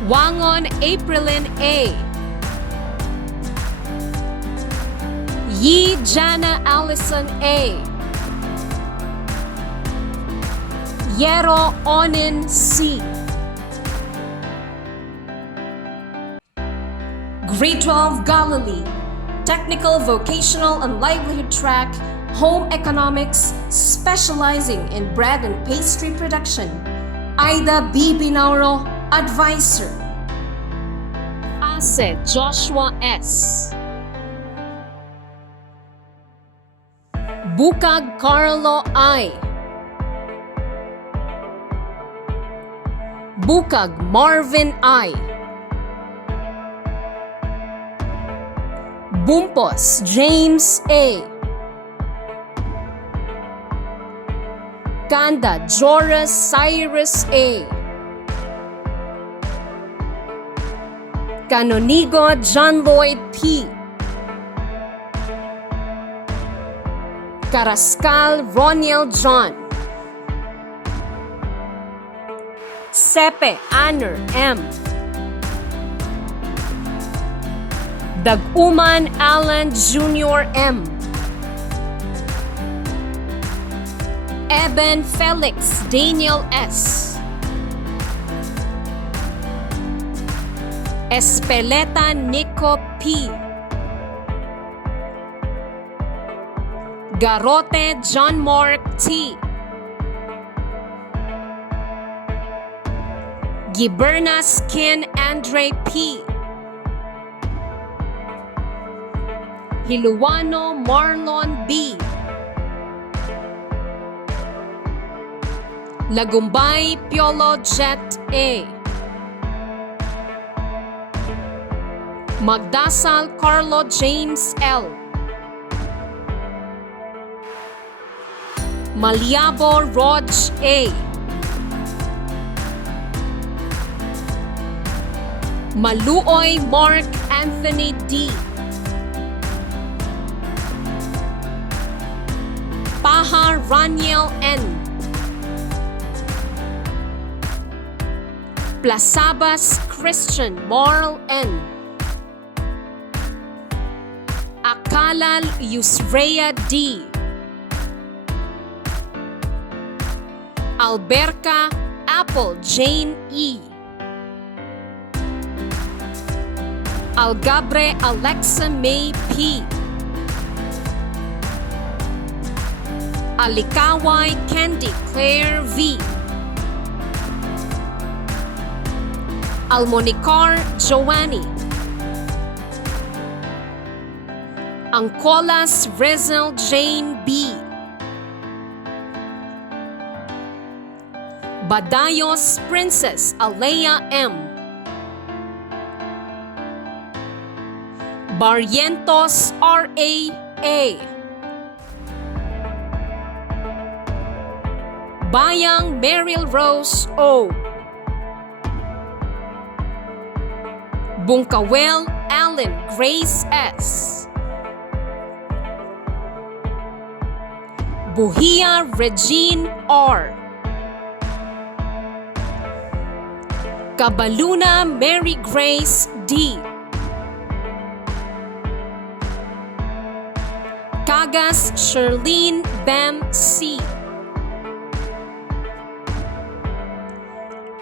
Wangon Aprilin A, Yi Jana Allison A, Yero Onin C, Grade 12 Galilee, Technical, Vocational and Livelihood Track, Home Economics, specializing in bread and pastry production. Ida B. Binauro, Advisor. Arce Joshua S. Bukag Carlo I. Bukag Marvin I. Bumpos James A. Kanda Joras Cyrus A. Canonigo John Lloyd P. Carrascal Roniel John. Sepe Anner M. Daguman Alan Jr. M. Eben Felix Daniel S. Espeleta Nico P. Garote John Mark T. Gibernas Kin Andre P. Hiluano Marlon B. Lagumbay Piolo Jet A. Magdasal Carlo James L. Maliabo Rog A. Maluoy Mark Anthony D. Paha Raniel N. Plasabas Christian Marl N. Akalal Yusrea D. Alberca Apple Jane E. Algabre Alexa May P. Alikaway Candy Claire V. Almonicar Joanny. Angkolas Rizal Jane B. Badayos Princess Alea M. Barrientos R.A.A. Bayang Meryl Rose O. Bungkawel Allen Grace S. Buhia Regine R. Cabaluna Mary Grace D. Cagas Charlene Bam C.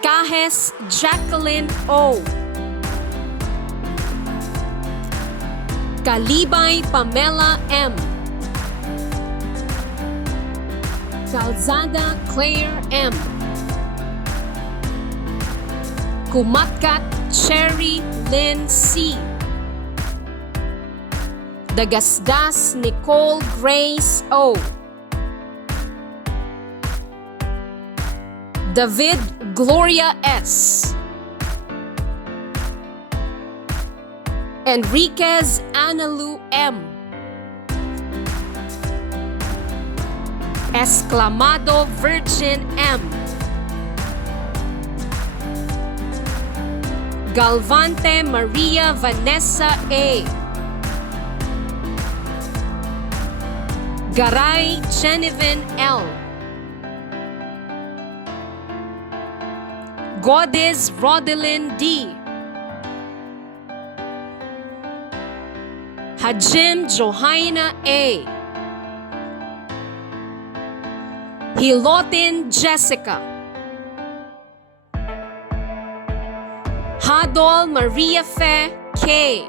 Cajes Jacqueline O. Calibay Pamela M. Calzada Claire M. Kumatkat Cherry Lynn C. Dagasdas Nicole Grace O. David Gloria S. Enriquez Analu M. Exclamado Virgin M. Galvante Maria Vanessa A. Garay Genevieve L. Godes Rodelyn D. Hajim Johaina A. Hilotin Jessica. Hadol Maria Fe K.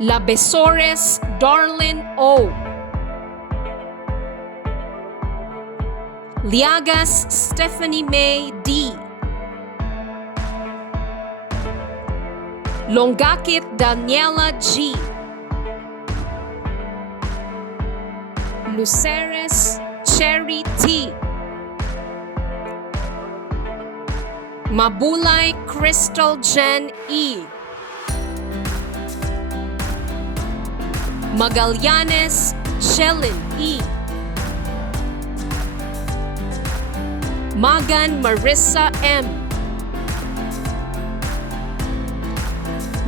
Labesores Darlin O. Liagas Stephanie May D. Longakit Daniela G. Luceres Cherry T. Mabulay Crystal Jen E. Magallanes Shelin E. Magan Marissa M.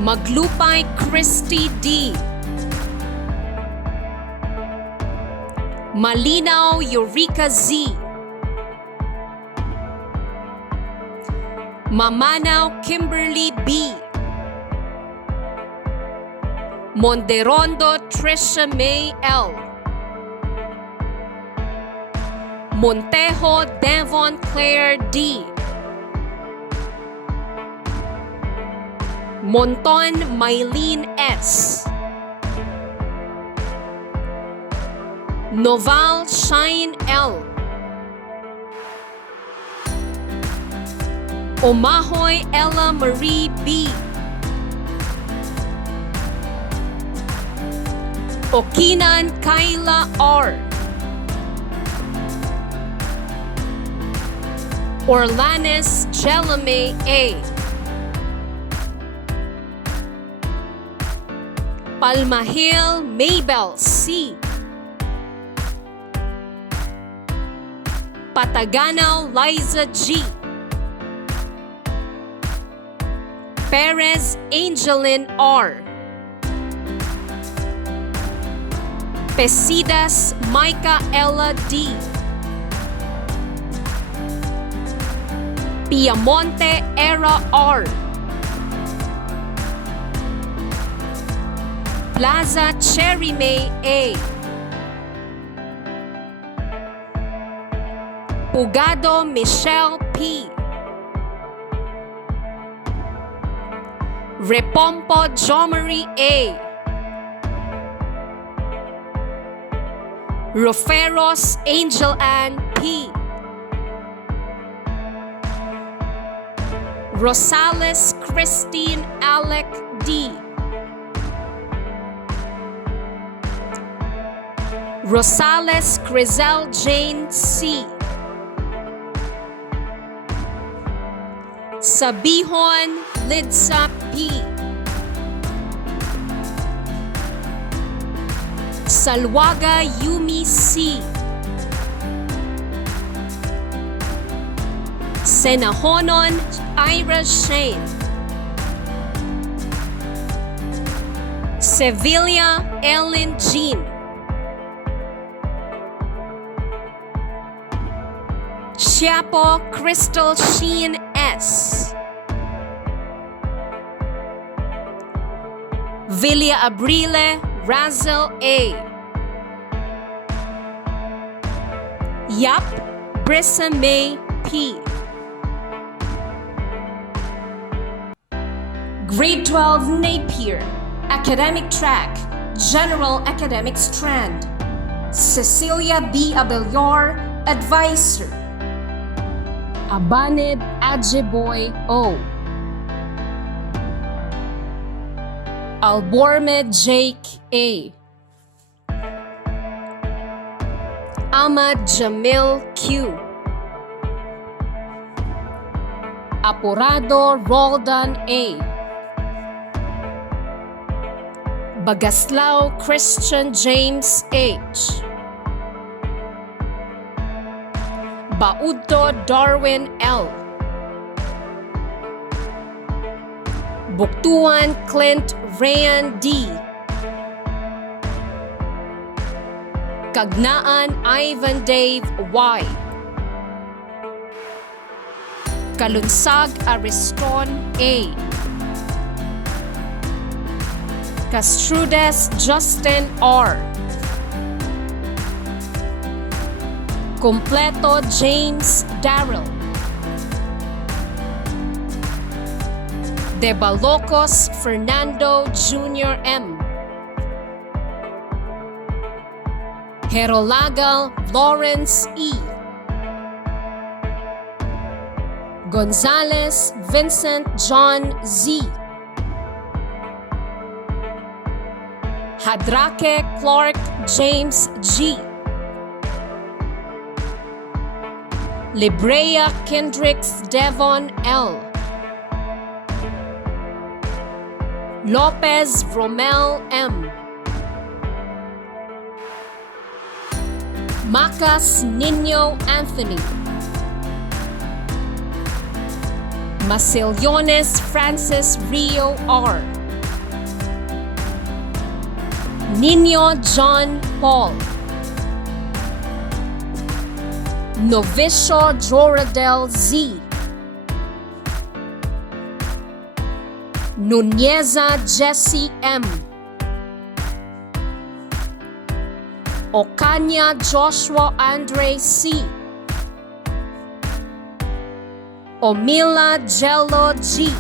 Maglupay Christy D. Malinaw Eureka Z. Mamanaw Kimberly B. Monderondo Trisha May L. Montejo Devon Claire D. Monton Mylene S. Noval Shine L. Omahoy Ella Marie B. Okinan Kyla R. Orlanes Jelame A. Palmahil Maybell C. Pataganaw Liza G. Perez Angelin R. Pesidas Micah Ella D. Piamonte Era R. Plaza Cherry May A. Pugado Michelle P. Repompo Jomery A. Roferos Angel Ann P. Rosales Christine Alec D. Rosales Crizel Jane C. Sabihon Lidsa P. Salwaga Yumi C. Senahonon Ira Shane. Sevilla Ellen Jean. Chiapo Crystal Sheen S. Villa Abrile Razel A. Yap Brissa May P. Grade 12 Napier, Academic Track, General Academic Strand. Cecilia B. Abellar, Advisor. Abanid Adjeboy O. Albormed Jake A. Ahmad Jamil Q. Apurado Roldan A. Bagaslao Christian James H. Baudto Darwin L. Buktuan Clint Rayan D. Kagnaan Ivan Dave Y. Kalunsag Ariston A. Castrudes Justin R. Completo James Darrell. De Balocos Fernando Jr. M. Herolagal Lawrence E. Gonzalez Vincent John Z. Hadrake Clark James G. Librea Kendricks Devon L. Lopez Romel M. Macas Nino Anthony. Masillones Francis Rio R. Nino John Paul. Novicio Joradel Z. Nuneza Jesse M. Ocaña Joshua Andre C. Omila Jello G.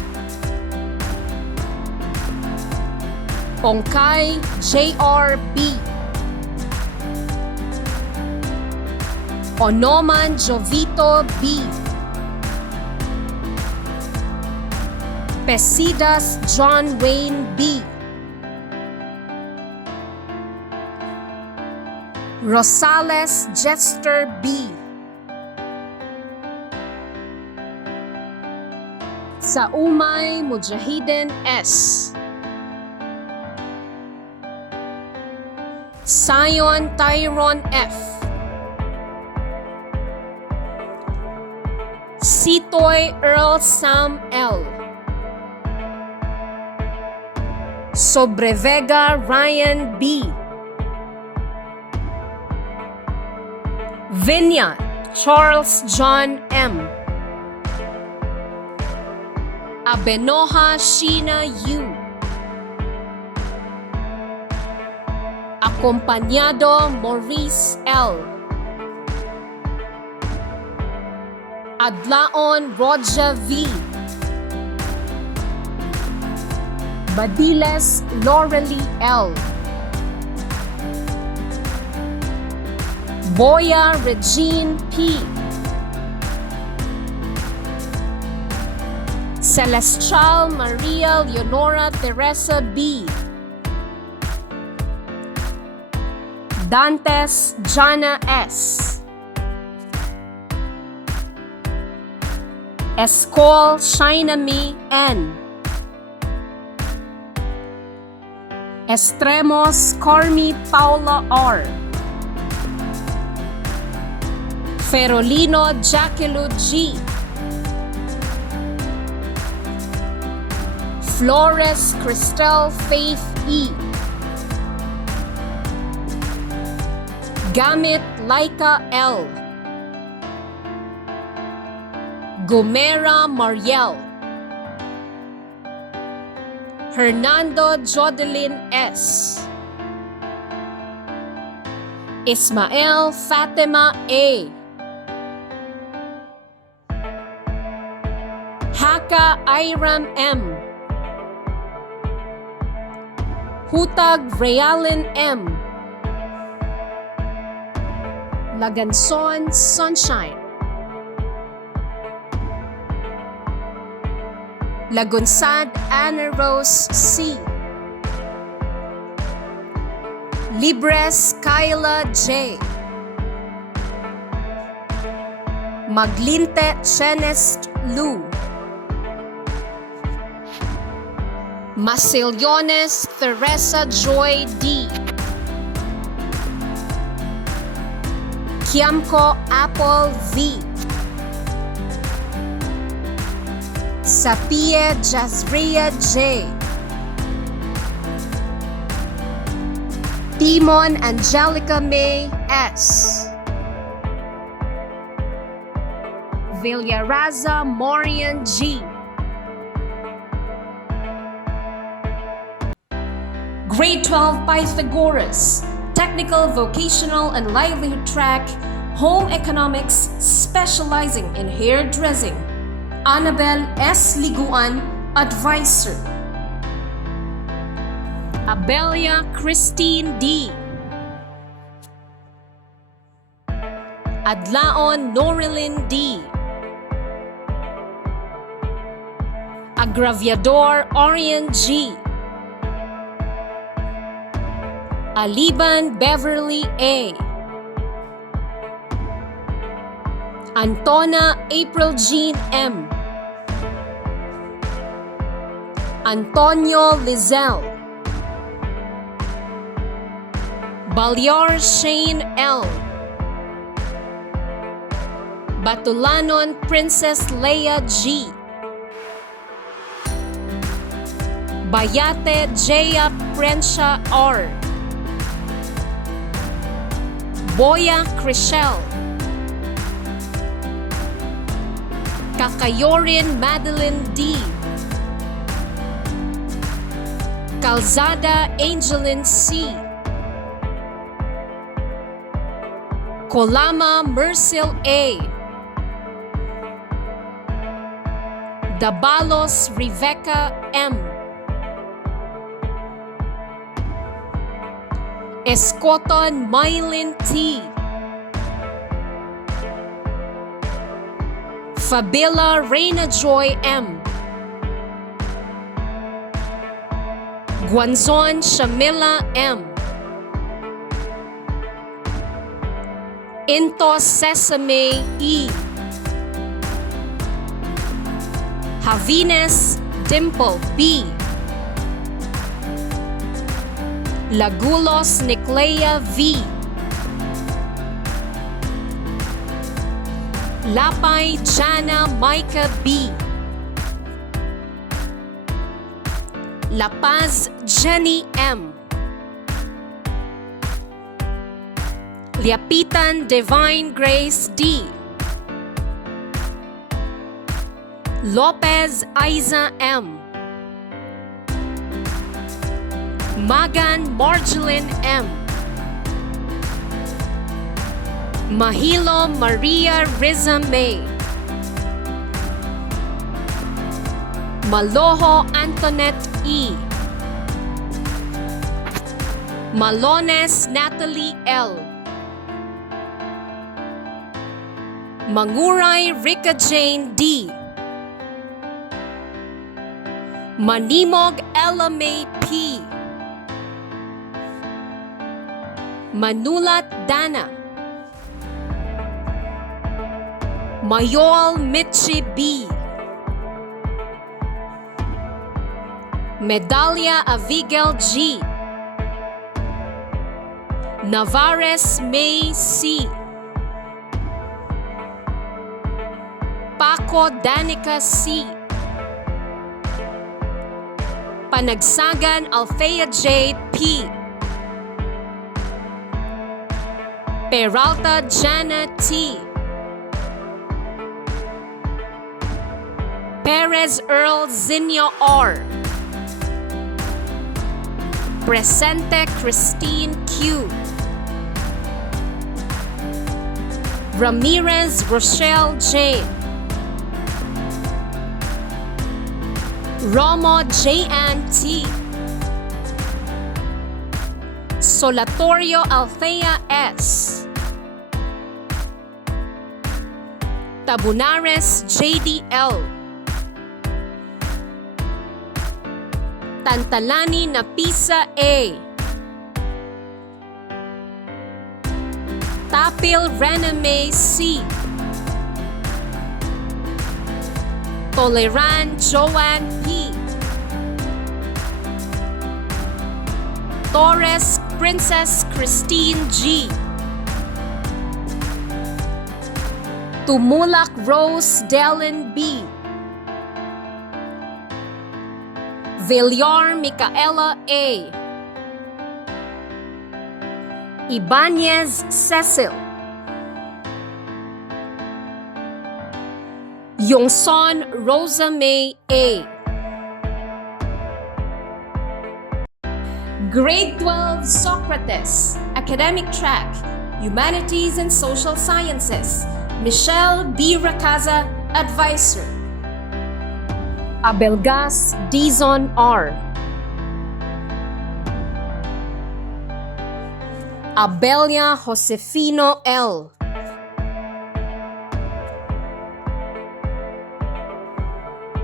Ongkai JRB. Onoman Jovito B. Pesidas John Wayne B. Rosales Jester B. Saumay Mujahidin S. Sion Tyron F. Sitoy Earl Sam L. Sobrevega Ryan B. Vinya Charles John M. Abenoja Sheena U. Acompañado Maurice L. Adlaon Roger V. Badiles Lorely L. Boya Regine P. Celestial Maria Leonora Teresa B. Dantes Jana S. Escol Shinami N. Estremos Carmi Paula R. Ferolino Jackelu G. Flores Cristel Faith E. Gamit Laika L. Gomera Mariel. Hernando Jodelin S. Ismael Fatima A. Haka Iram M. Hutag Realin M. Laganson Sunshine. Lagunsad Anna Rose C. Libres Kyla J. Maglinte Chenest Lu. Masillones Teresa Joy D. Kiamco Apple V. Sapia Jazria J. Timon Angelica May S. Villaraza Morian G. Grade 12 Pythagoras, Technical, Vocational, and Livelihood Track, Home Economics, specializing in hairdressing. Annabel S. Liguan, Advisor. Abelia Christine D. Adlaon Norilyn D. Agraviador Orion G. Aliban Beverly A. Antona April Jean M. Antonio Lizelle. Balyar Shane L. Batulanon Princess Leia G. Bayate Jaya Prensha R. Boya Chriselle. Kakayorin Madeline D. Calzada Angeline C. Kolama Mercil A. Dabalos Rebecca M. Escoton Mylin T. Fabila Reina Joy M. Guanzon Shamila M. Into Sesame E. Javines Dimple B. Lagulos Niclea V. Lapay Jana Micah B. La Paz Jenny M. Liapitan Divine Grace D. Lopez Aiza M. Magan Marjolin M. Mahilo Maria Riza May. Maloho Antoinette E. Malones Natalie L. Manguray Rika Jane D. Manimog Ella May P. Manulat Dana. Mayol Mitchi B. Medalia Avigel G. Navarez May C. Paco Danica C. Panagsagan Althea J. P. Peralta Jana T. Perez Earl Zinio R. Presente Christine Q. Ramirez Rochelle J. Romo J. T. Solatorio Althea S. Tabunares JDL. Tantalani Napisa A. Tapil Rename C. Toleran Joanne P. Torres Princess Christine G. Tumulak Rose Dellen B. Villar Micaela A. Ibanez Cecil. Yongson Rosa May A. Grade 12 Socrates, Academic Track, Humanities and Social Sciences, Michelle B. Racaza, Advisor. Abelgas Dizon R. Abelia Josefino L.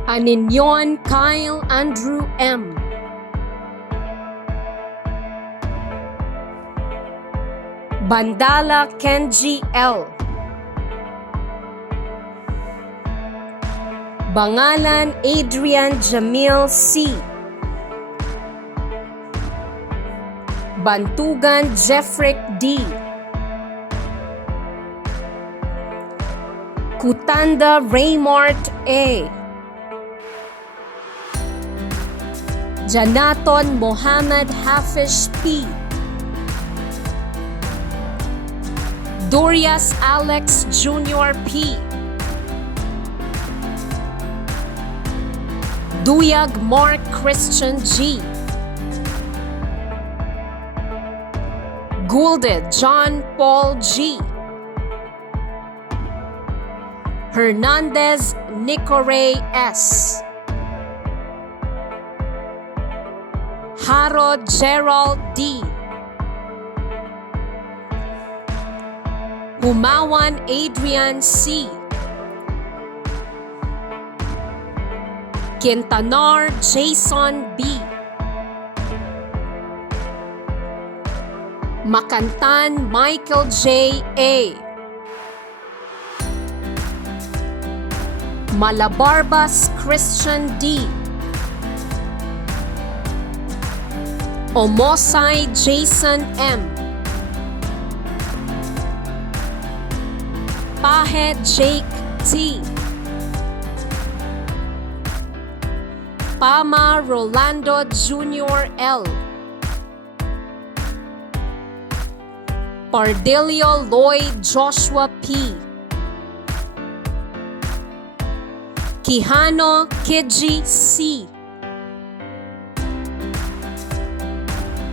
Aninyon Kyle Andrew M. Bandala Kenji L. Bangalan Adrian Jamil C. Bantugan Jeffrick D. Kutanda Raymart A. Janaton Mohammed Hafish P. Dorias Alex Jr. P. Duyag Mark Christian G. Goulded John Paul G. Hernandez Nicoray S. Haro Gerald D. Humawan Adrian C. Quintanar Jason B. Makantan Michael J. A. Malabarbas Christian D. Omosay Jason M. Pahe Jake T. Pama Rolando Jr. L. Pardilio Lloyd Joshua P. Quijano Kiji C.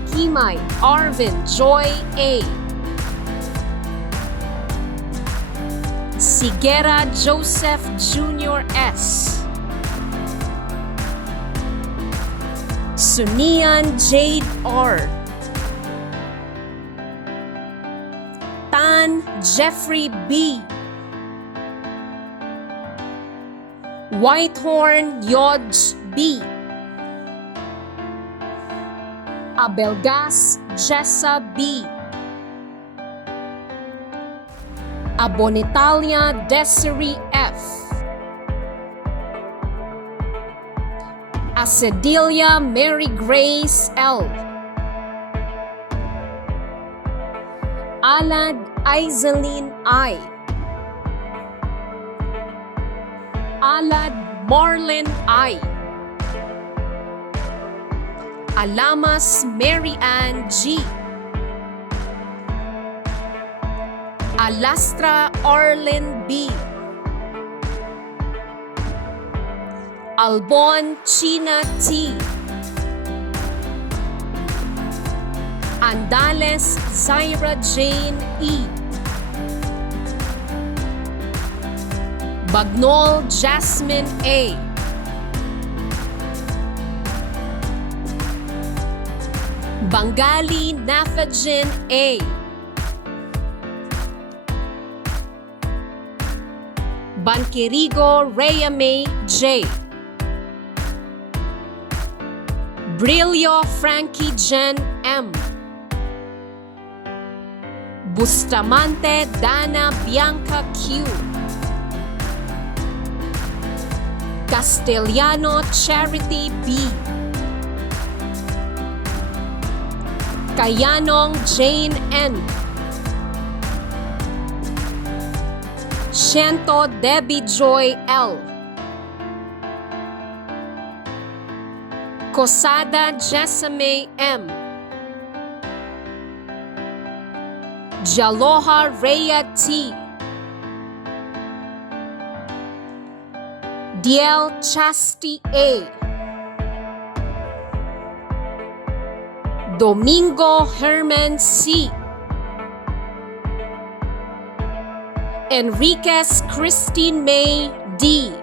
Kimay Arvin Joy A. Sigera Joseph Jr. S. Sunian Jade R. Tan Jeffrey B. Whitehorn Yodge B. Abelgas Jessa B. Abonitalia Desiree F. Acedilia Mary Grace L. Alad Aizaline I. Alad Marlin I. Alamas Mary Ann G. Alastra Arlen B. Albon China T. Andales Zaira Jane E. Bagnol Jasmine A. Bangali Nafajin A. Banquerigo Reyame J. Brillo Frankie Jen M. Bustamante Dana Bianca Q. Castellano Charity B. Kayanong Jane N. Shento Debbie Joy L. Cosada Jessame M. Jaloha Rhea T. Diel Chasti A. Domingo Herman C. Enriquez Christine May D.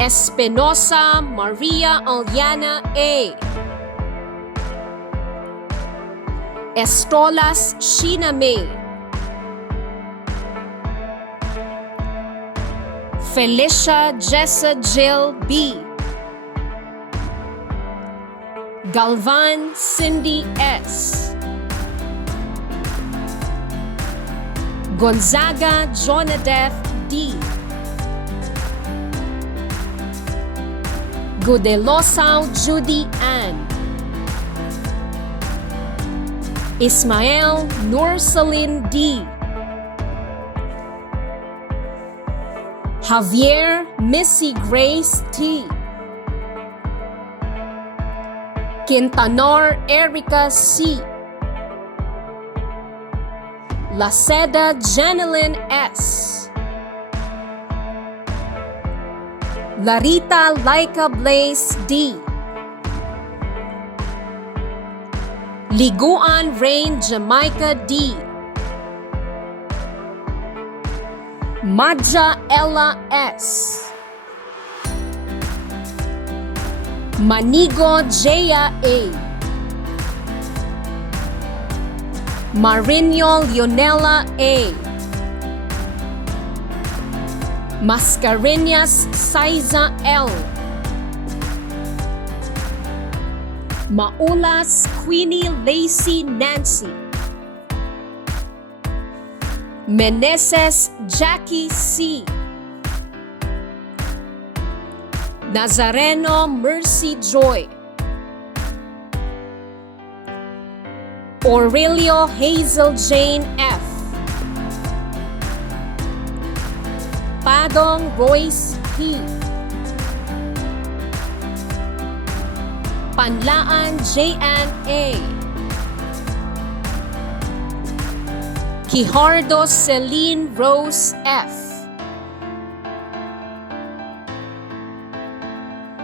Espinosa Maria Aliana A. Estolas Sheena May. Felicia Jessa Jill B. Galvan Cindy S. Gonzaga Jonadeth D. Gudelosao Judy Ann. Ismael Nursalin D. Javier Missy Grace T. Quintanor Erica C. Laceda Janeline S. Larita Laika Blaze D. Liguan Rain Jamaica D. Madja Ella S. Manigo Jaya A. Marinho Leonela A. Mascareñas Saiza L. Maulas Queenie Lacey Nancy. Meneses Jackie C. Nazareno Mercy Joy. Aurelio Hazel Jane F. Padong Royce P. Panlaan Jan A. Quijardo Celine Rose F.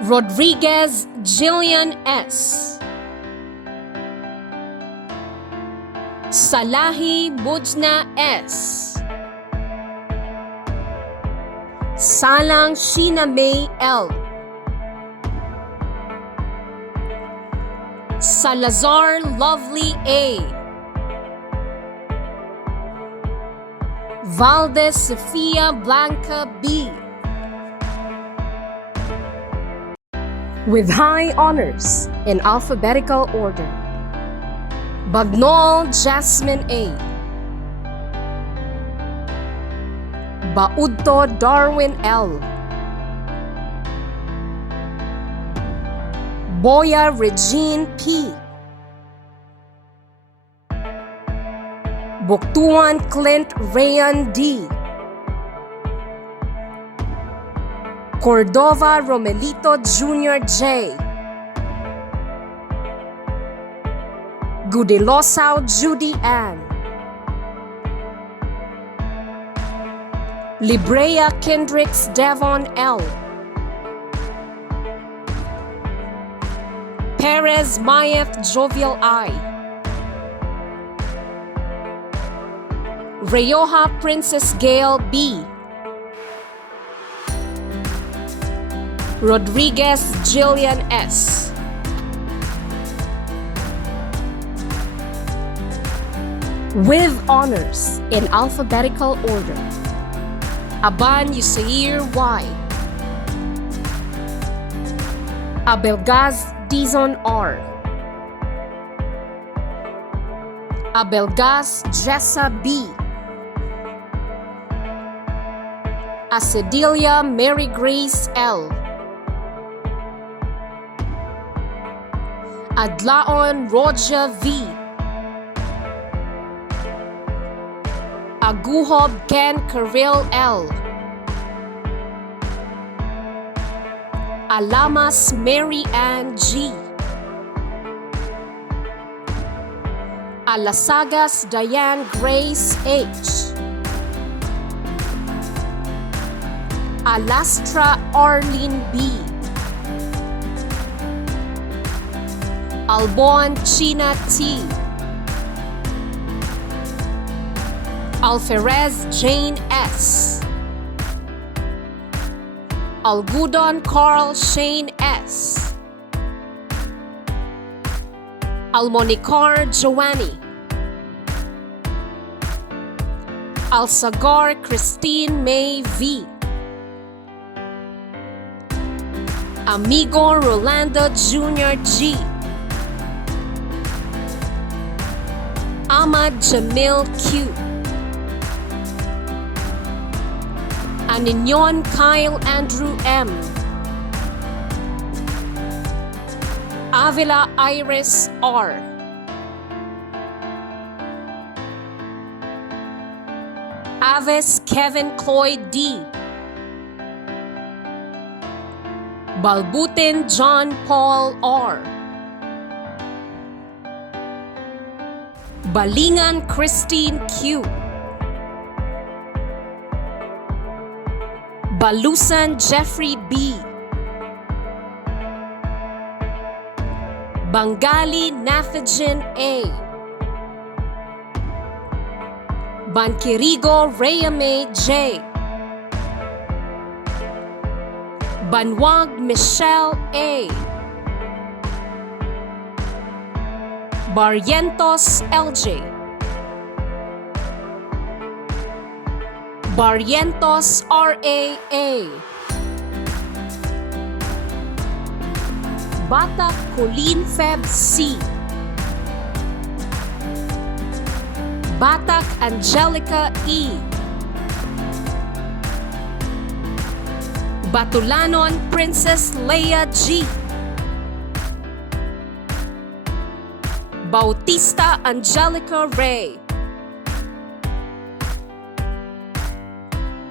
Rodriguez Jillian S. Salahi Bujna S. Salang Sheena May L. Salazar Lovely A. Valdez Sofia Blanca B. With high honors in alphabetical order: Bagnol Jasmine A. Baudto Darwin L. Boya Regine P. Buktuan Clint Rayan D. Cordova Romelito Jr. J. Gudelosao Judy Ann. Librea Kendricks Devon L. Perez Mayeth Jovial I. Rioja Princess Gail B. Rodriguez Jillian S. With honors in alphabetical order: Aban Yusair Y. Abelgaz Dizon R. Abelgaz Jessa B. Acedelia Mary Grace L. Adlaon Roja V. Aguhob Ken Karil L. Alamas Mary Ann G. Alasagas Diane Grace H. Alastra Arlene B. Albon China T. Alferez Jane S. Algudon Carl Shane S. Almonicar Joanny. Alsagar Christine May V. Amigo Rolando Jr. G. Ahmad Jamil Q. Aninyon Kyle Andrew M. Avila Iris R. Aves Kevin Cloyd D. Balbutin John Paul R. Balingan Christine Q. Balusan Jeffrey B. Bangali Nathagen A. Banquirigo Rayame J. Banwag Michelle A. Barrientos LJ. Barrientos RAA. Batak Colleen Feb C. Batak Angelica E. Batulanon Princess Leia G. Bautista Angelica Ray.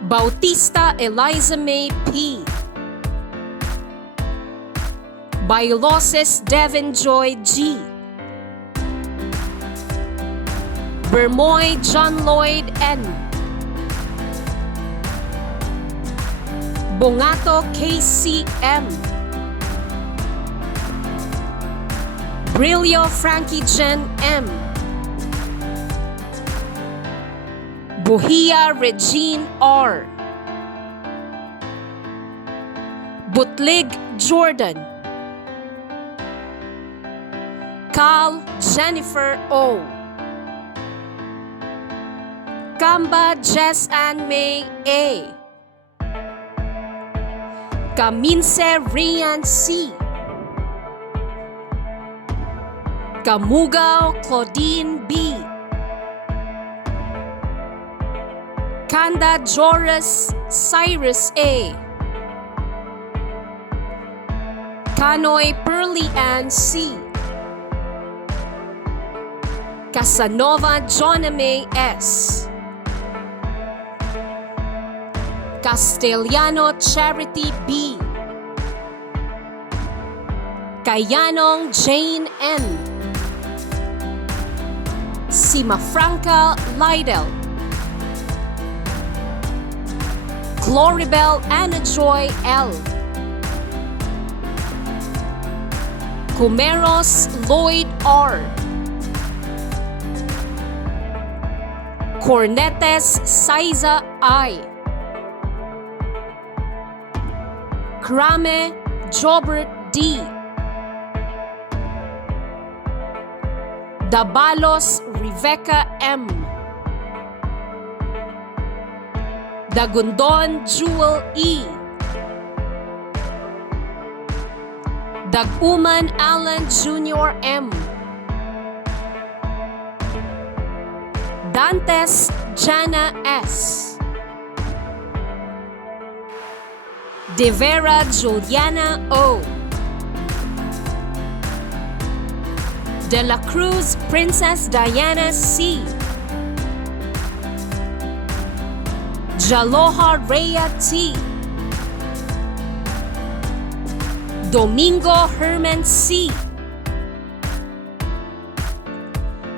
Bautista Eliza May P. Biolosis Devin Joy G. Bermoy John Lloyd N. Bongato KCM. Brillo Frankie Jen M. Buhia Regine R. Butlig Jordan. Cal Jennifer O. Kamba Jess Ann May A. Kaminse Rian C. Kamugao Claudine B. Kanda Joris Cyrus A. Kanoy Pearly Ann C. Casanova Joname S. Castellano Charity B. Kayanong Jane N. Simafranca Lydell. Gloribel Anna Joy L. Cumeros Lloyd R. Cornetes Saiza I. Krame Jobert D. Dabalos Rebecca M. Dagundon Jewel E. Daguman Alan Jr. M. Dantes Jana S. De Vera Juliana O. De la Cruz Princess Diana C. Jaloha Rhea T. Domingo Herman C.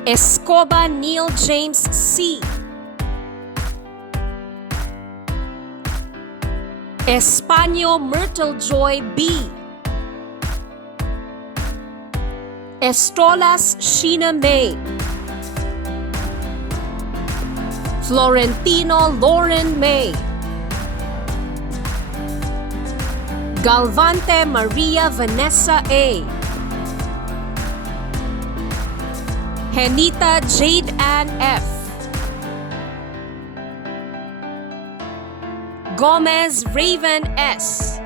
Escoba Neil James C. Espanol Myrtle Joy B. Estolas Sheena May. Florentino Lauren May. Galvante Maria Vanessa A. Henita Jade Ann F. Gomez Raven S.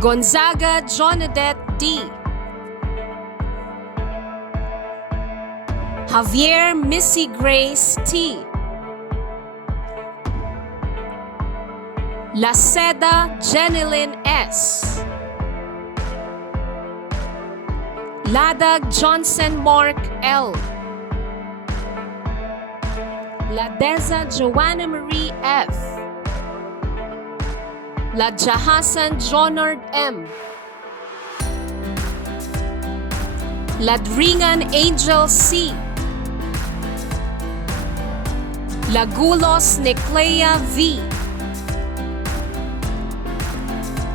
Gonzaga Jonadette D. Javier Missy Grace T. Laceda Jenilyn S. Ladag Johnson Mark L. Ladeza Joanna Marie F. Ladjahasan Jonard M. Ladringan Angel C. Lagulos Niclea V.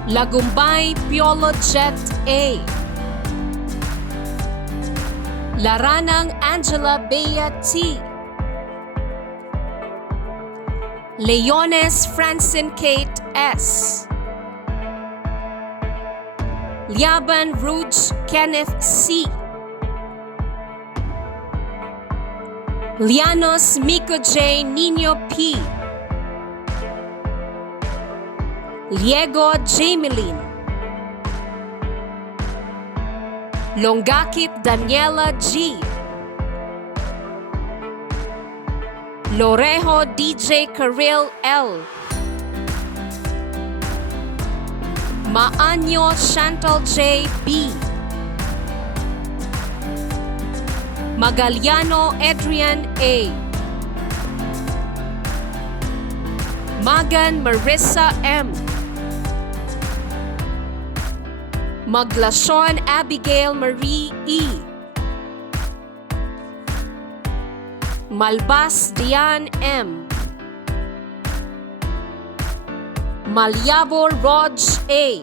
Lagumbay Piolo Jet A. Laranang Angela Bea T. Leones Francine Kate S. Liaban Rouge Kenneth C. Lianos Miko J. Nino P. Liego Jameline. Longakit Daniela G. Lorejo DJ Karil L. Maanyo Chantal J. B. Magaliano Adrian A. Magan Marissa M. Maglason Abigail Marie E. Malbas Diane M. Malyabo Rog A.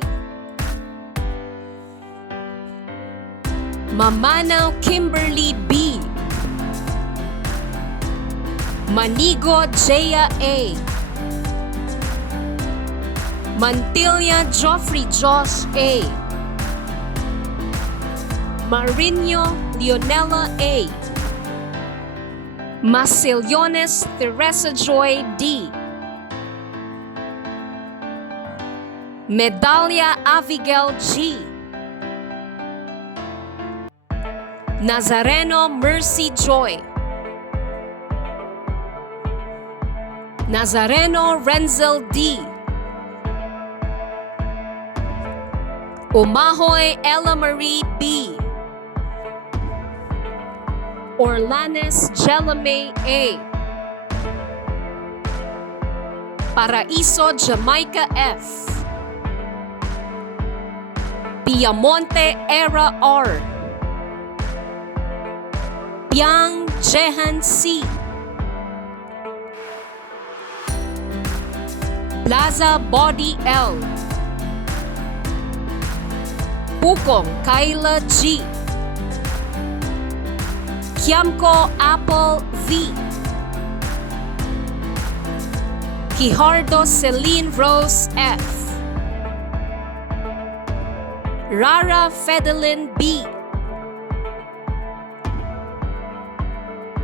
Mamanaw Kimberly B. Manigo Jaya A. Mantilla Joffrey Josh A. Marinho Leonela A. Masillones Teresa Joy D. Medallia Abigail G. Nazareno Mercy Joy. Nazareno Renzel D. Umahoy Ella Marie B. Orlanes Jelame A. Paraiso Jamaica F. Piamonte Era R. Piang Jehan C. Plaza Body L. Pukong Kyla G. Kiamco Apple V. Quijardo Celine Rose F. Rara Fedelin B.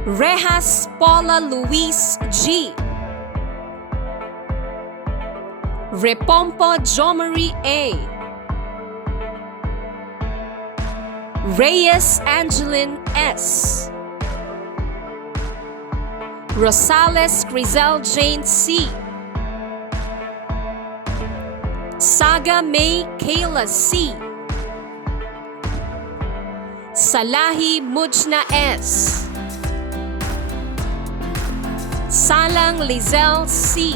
Rejas Paula Luis G. Repompo Jomari A. Reyes Angeline S. Rosales Grizel Jane C. Saga May Kayla C. Salahi Mujna S. Salang Lizelle C.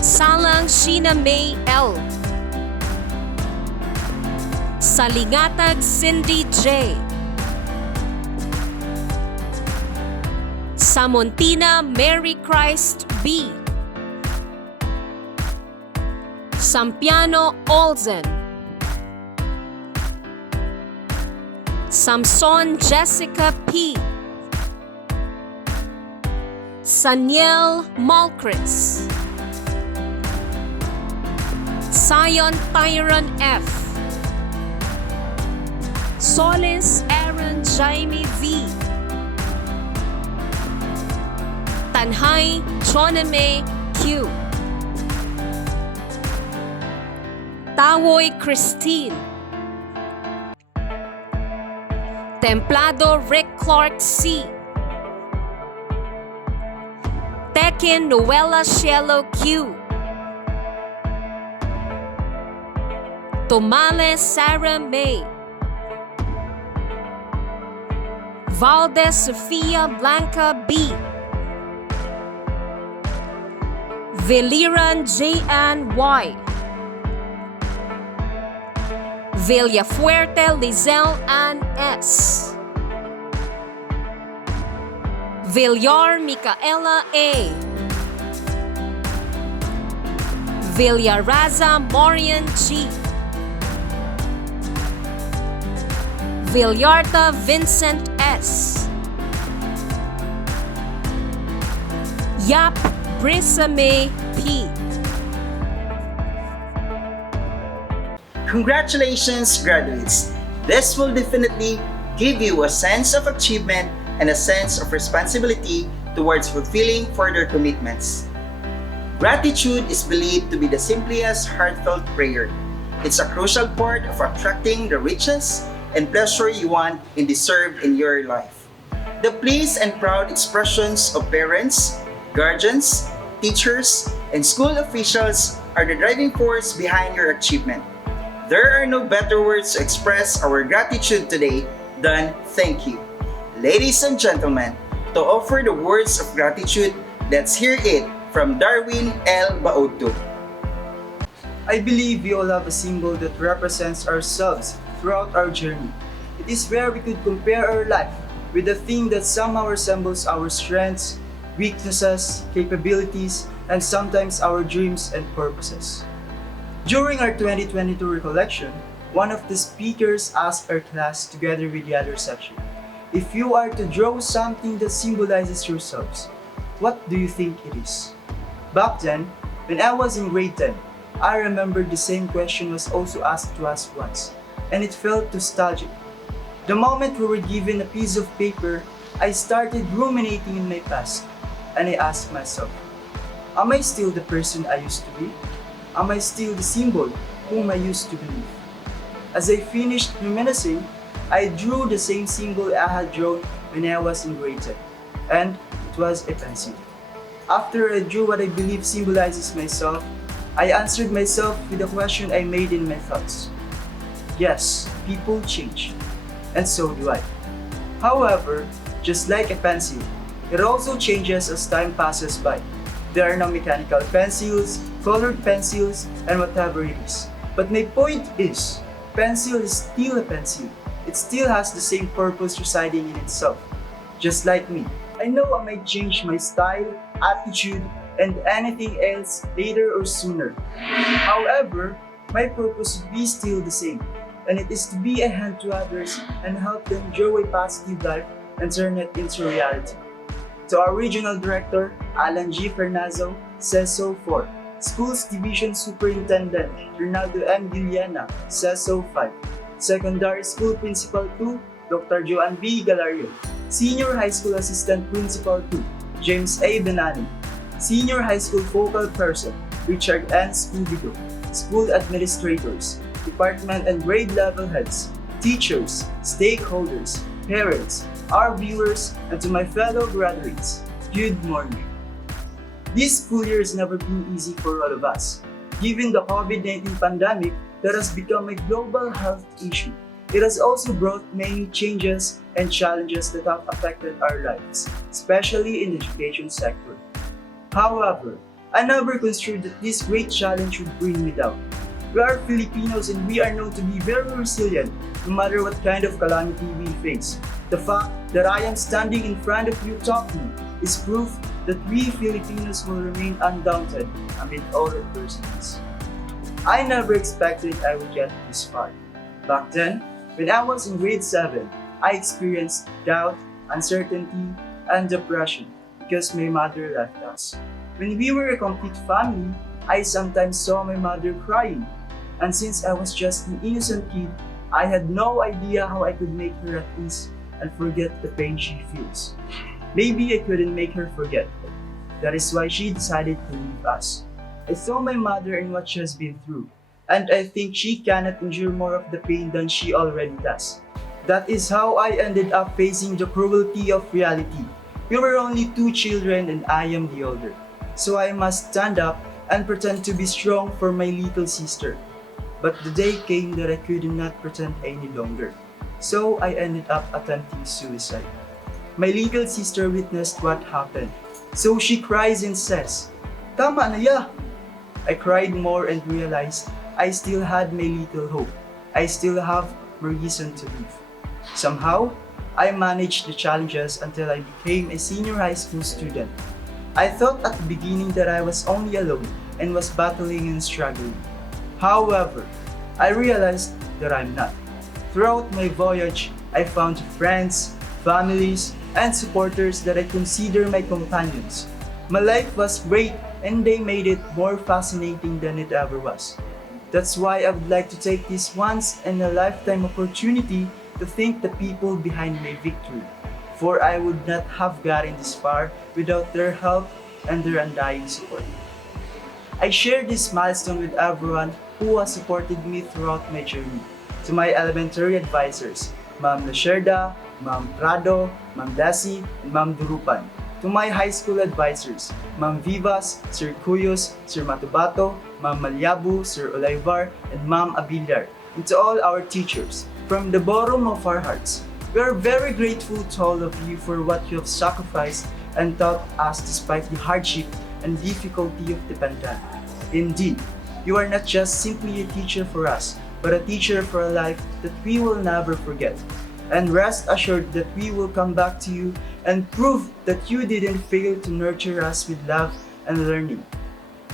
Salang Sheena May L. Salingatag Cindy J. Samontina Mary Christ B. Sampiano Olsen. Samson Jessica P. Saniel Malcris. Sion Tyron F. Solis Aaron Jaime V. Tanhay Choname Q. Tawoy Christine. Templado Rick Clark C. Tekin Noella Cielo Q. Tomales Sarah May. Valdez Sofia Blanca B. Viliran J.N. Y. Villafuerte Lizelle Ann S. Villar Micaela A. Villaraza Morian G. Villarta Vincent S. Yap Brisame P. Congratulations, graduates! This will definitely give you a sense of achievement and a sense of responsibility towards fulfilling further commitments. Gratitude is believed to be the simplest heartfelt prayer. It's a crucial part of attracting the riches and pleasure you want and deserve in your life. The pleased and proud expressions of parents, guardians, teachers, and school officials are the driving force behind your achievement. There are no better words to express our gratitude today than thank you. Ladies and gentlemen, to offer the words of gratitude, let's hear it from Darwin L. Bautut. I believe we all have a symbol that represents ourselves throughout our journey. It is where we could compare our life with the thing that somehow resembles our strengths, weaknesses, capabilities, and sometimes our dreams and purposes. During our 2022 recollection, one of the speakers asked our class together with the other section, if you are to draw something that symbolizes yourselves, what do you think it is? Back then, when I was in grade 10, I remember the same question was also asked to us once, and it felt nostalgic. The moment we were given a piece of paper, I started ruminating in my past, and I asked myself, am I still the person I used to be? Am I still the symbol whom I used to believe? As I finished reminiscing, I drew the same symbol I had drawn when I was in grade 10, and it was a pencil. After I drew what I believe symbolizes myself, I answered myself with a question I made in my thoughts. Yes, people change, and so do I. However, just like a pencil, it also changes as time passes by. There are now mechanical pencils, colored pencils, and whatever it is. But my point is, pencil is still a pencil. It still has the same purpose residing in itself. Just like me, I know I might change my style, attitude, and anything else later or sooner. However, my purpose would be still the same, and it is to be a hand to others and help them draw a positive life and turn it into reality. To our Regional Director, Alan G. Fernazo, says so 4. Schools Division Superintendent, Ronaldo M. Guiliana, says so 5. Secondary School Principal 2, Dr. Joan B. Galario. Senior High School Assistant Principal 2, James A. Benani. Senior High School Focal Person, Richard N. Scubido. School Administrators, Department and Grade Level Heads, Teachers, Stakeholders, Parents, our viewers, and to my fellow graduates, good morning. This school year has never been easy for all of us. Given the COVID-19 pandemic that has become a global health issue, it has also brought many changes and challenges that have affected our lives, especially in the education sector. However, I never considered that this great challenge would bring me down. We are Filipinos and we are known to be very resilient no matter what kind of calamity we face. The fact that I am standing in front of you talking is proof that we Filipinos will remain undaunted amid all adversities. I never expected I would get this far. Back then, when I was in grade 7, I experienced doubt, uncertainty, and depression because my mother left us. When we were a complete family, I sometimes saw my mother crying. And since I was just an innocent kid, I had no idea how I could make her at ease and forget the pain she feels. Maybe I couldn't make her forget. That is why she decided to leave us. I saw my mother and what she has been through, and I think she cannot endure more of the pain than she already does. That is how I ended up facing the cruelty of reality. We were only two children and I am the older. So I must stand up and pretend to be strong for my little sister. But the day came that I could not pretend any longer. So I ended up attempting suicide. My little sister witnessed what happened. So she cries and says, "Tama na ya!" I cried more and realized I still had my little hope. I still have a reason to live. Somehow, I managed the challenges until I became a senior high school student. I thought at the beginning that I was only alone and was battling and struggling. However, I realized that I'm not. Throughout my voyage, I found friends, families, and supporters that I consider my companions. My life was great and they made it more fascinating than it ever was. That's why I would like to take this once in a lifetime opportunity to thank the people behind my victory, for I would not have gotten this far without their help and their undying support. I share this milestone with everyone who has supported me throughout my journey. To my elementary advisors, Ma'am Lasherda, Ma'am Prado, Ma'am Desi, and Ma'am Durupan. To my high school advisors, Ma'am Vivas, Sir Cuyos, Sir Matubato, Ma'am Malyabu, Sir Olivar, and Ma'am Abilar. And to all our teachers, from the bottom of our hearts, we are very grateful to all of you for what you have sacrificed and taught us despite the hardship and difficulty of the pandemic. Indeed, you are not just simply a teacher for us, but a teacher for a life that we will never forget. And rest assured that we will come back to you and prove that you didn't fail to nurture us with love and learning.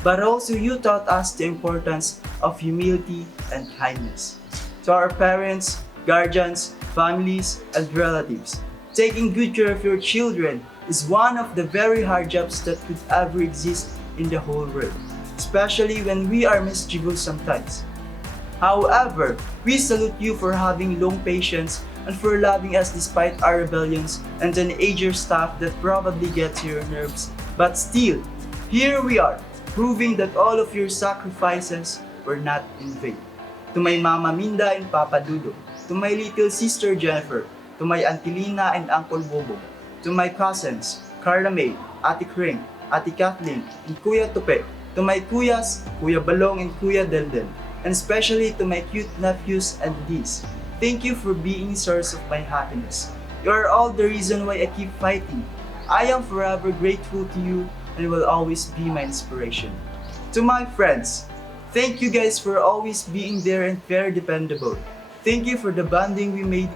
But also you taught us the importance of humility and kindness. To our parents, guardians, families, and relatives, taking good care of your children is one of the very hard jobs that could ever exist in the whole world, especially when we are mischievous sometimes. However, we salute you for having long patience and for loving us despite our rebellions and teenager stuff that probably gets to your nerves. But still, here we are, proving that all of your sacrifices were not in vain. To my Mama Minda and Papa Dudo, to my little sister Jennifer, to my Auntie Lina and Uncle Bobo, to my cousins, Carla May, Ate Kring, Ate Kathleen, and Kuya Tupe, to my Kuyas, Kuya Balong and Kuya Delden, and especially to my cute nephews and niece. Thank you for being a source of my happiness. You are all the reason why I keep fighting. I am forever grateful to you and will always be my inspiration. To my friends, thank you guys for always being there and very dependable. Thank you for the bonding we made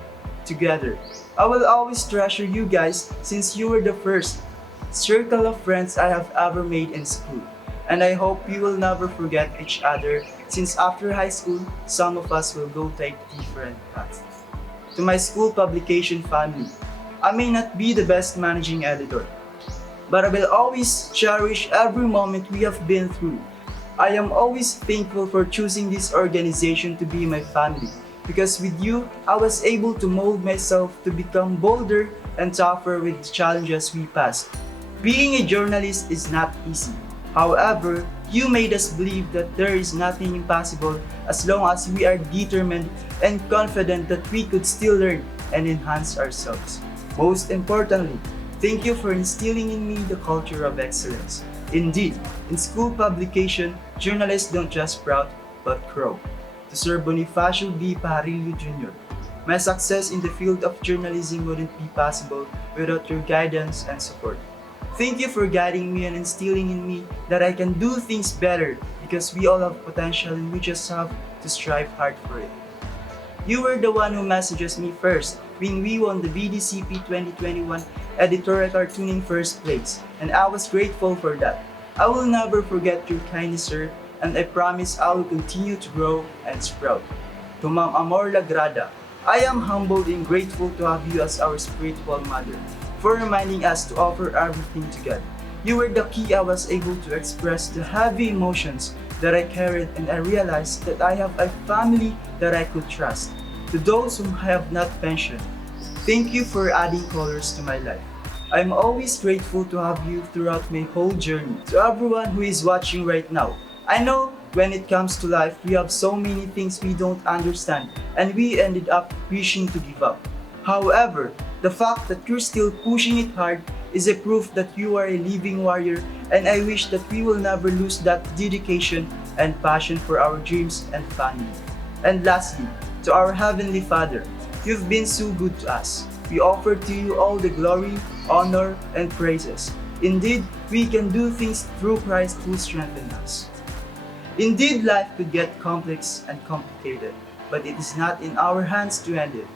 together. I will always treasure you guys since you were the first circle of friends I have ever made in school. And I hope you will never forget each other since after high school, some of us will go take different paths. To my school publication family, I may not be the best managing editor, but I will always cherish every moment we have been through. I am always thankful for choosing this organization to be my family, because with you, I was able to mold myself to become bolder and tougher with the challenges we passed. Being a journalist is not easy. However, you made us believe that there is nothing impossible as long as we are determined and confident that we could still learn and enhance ourselves. Most importantly, thank you for instilling in me the culture of excellence. Indeed, in school publication, journalists don't just sprout but grow. To Sir Bonifacio B. Pajarillo Jr., my success in the field of journalism wouldn't be possible without your guidance and support. Thank you for guiding me and instilling in me that I can do things better because we all have potential and we just have to strive hard for it. You were the one who messages me first when we won the BDCP 2021 editorial cartoon in first place, and I was grateful for that. I will never forget your kindness, sir, and I promise I will continue to grow and sprout. To Ma'am Amor Lagrada, I am humbled and grateful to have you as our spiritual mother, for reminding us to offer everything to God. You were the key I was able to express the heavy emotions that I carried, and I realized that I have a family that I could trust. To those whom I have not mentioned, thank you for adding colors to my life. I'm always grateful to have you throughout my whole journey. To everyone who is watching right now, I know when it comes to life, we have so many things we don't understand and we ended up wishing to give up. However, the fact that you're still pushing it hard is a proof that you are a living warrior, and I wish that we will never lose that dedication and passion for our dreams and family. And lastly, to our Heavenly Father, you've been so good to us. We offer to you all the glory, honor, and praises. Indeed, we can do things through Christ who strengthens us. Indeed, life could get complex and complicated, but it is not in our hands to end it.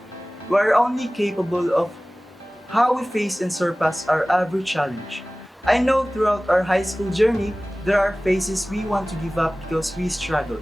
We are only capable of how we face and surpass our every challenge. I know throughout our high school journey, there are phases we want to give up because we struggle.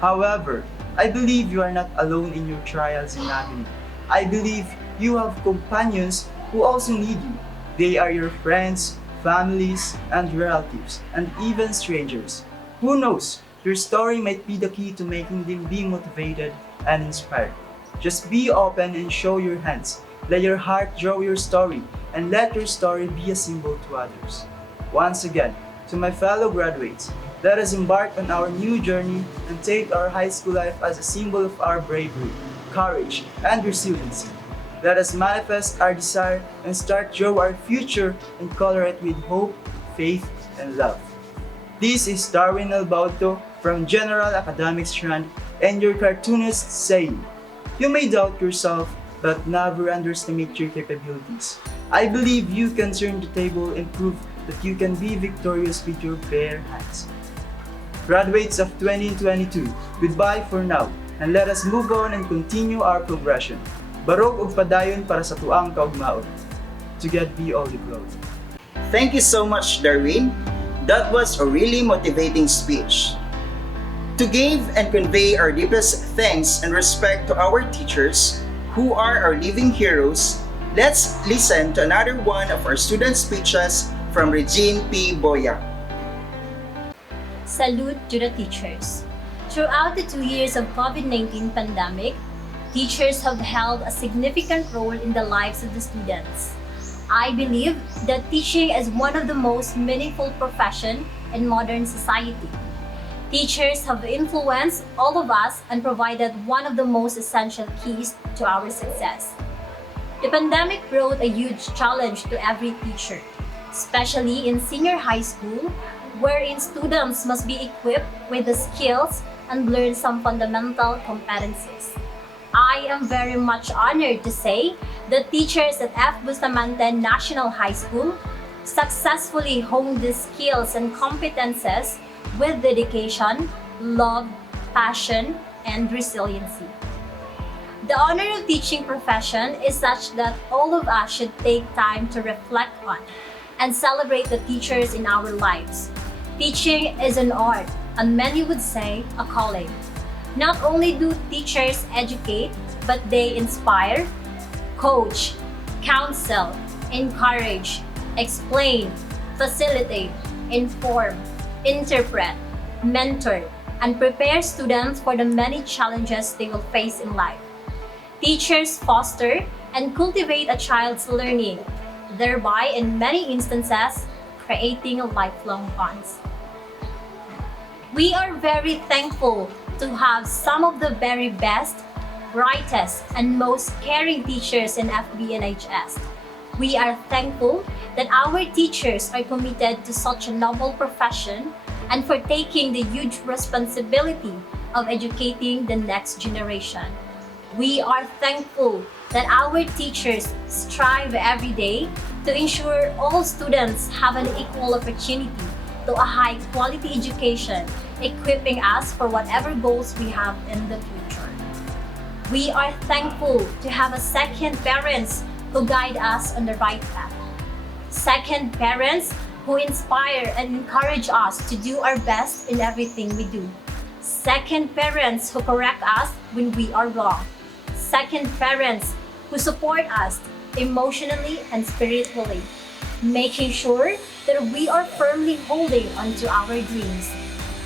However, I believe you are not alone in your trials and agony. I believe you have companions who also need you. They are your friends, families, and relatives, and even strangers. Who knows? Your story might be the key to making them be motivated and inspired. Just be open and show your hands. Let your heart draw your story, and let your story be a symbol to others. Once again, to my fellow graduates, let us embark on our new journey and take our high school life as a symbol of our bravery, courage, and resiliency. Let us manifest our desire and start draw our future and color it with hope, faith, and love. This is Darwin Albauto from General Academic Strand and your cartoonist saying, you may doubt yourself, but never underestimate your capabilities. I believe you can turn the table and prove that you can be victorious with your bare hands. Graduates of 2022, goodbye for now, and let us move on and continue our progression. Barog og padayon para sa tuang kaugmaon. To God be all the glory. Thank you so much, Darwin. That was a really motivating speech. To give and convey our deepest thanks and respect to our teachers, who are our living heroes, let's listen to another one of our student speeches from Regine P. Boya. Salute to the teachers. Throughout the 2 years of COVID-19 pandemic, teachers have held a significant role in the lives of the students. I believe that teaching is one of the most meaningful professions in modern society. Teachers have influenced all of us and provided one of the most essential keys to our success. The pandemic brought a huge challenge to every teacher, especially in senior high school, wherein students must be equipped with the skills and learn some fundamental competencies. I am very much honored to say that teachers at F. Bustamante National High School successfully honed these skills and competences with dedication, love, passion, and resiliency. The honor of teaching profession is such that all of us should take time to reflect on and celebrate the teachers in our lives. Teaching is an art, and many would say a calling. Not only do teachers educate, but they inspire, coach, counsel, encourage, explain, facilitate, inform, interpret, mentor, and prepare students for the many challenges they will face in life. Teachers foster and cultivate a child's learning, thereby in many instances, creating lifelong bonds. We are very thankful to have some of the very best, brightest, and most caring teachers in FBNHS. We are thankful that our teachers are committed to such a noble profession and for taking the huge responsibility of educating the next generation. We are thankful that our teachers strive every day to ensure all students have an equal opportunity to a high-quality education, equipping us for whatever goals we have in the future. We are thankful to have a second parents who guide us on the right path. Second parents who inspire and encourage us to do our best in everything we do. Second parents who correct us when we are wrong. Second parents who support us emotionally and spiritually, making sure that we are firmly holding onto our dreams.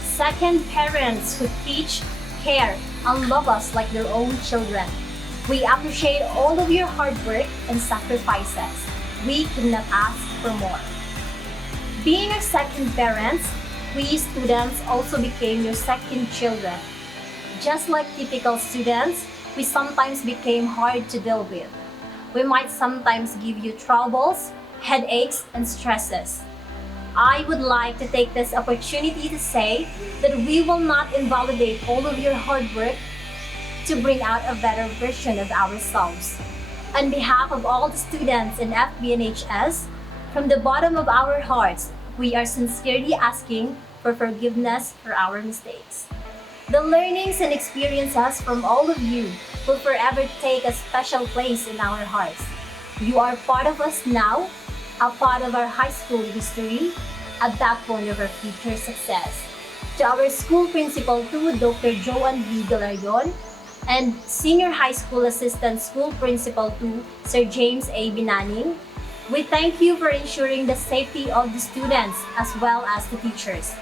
Second parents who teach, care, and love us like their own children. We appreciate all of your hard work and sacrifices. We could not ask for more. Being a second parents, we students also became your second children. Just like typical students, we sometimes became hard to deal with. We might sometimes give you troubles, headaches, and stresses. I would like to take this opportunity to say that we will not invalidate all of your hard work to bring out a better version of ourselves. On behalf of all the students in FBNHS, from the bottom of our hearts, we are sincerely asking for forgiveness for our mistakes. The learnings and experiences from all of you will forever take a special place in our hearts. You are part of us now, a part of our high school history, a backbone of our future success. To our school principal too, Dr. Joanne V. Galarion, and Senior High School Assistant School Principal to Sir James A. Binaning, we thank you for ensuring the safety of the students as well as the teachers.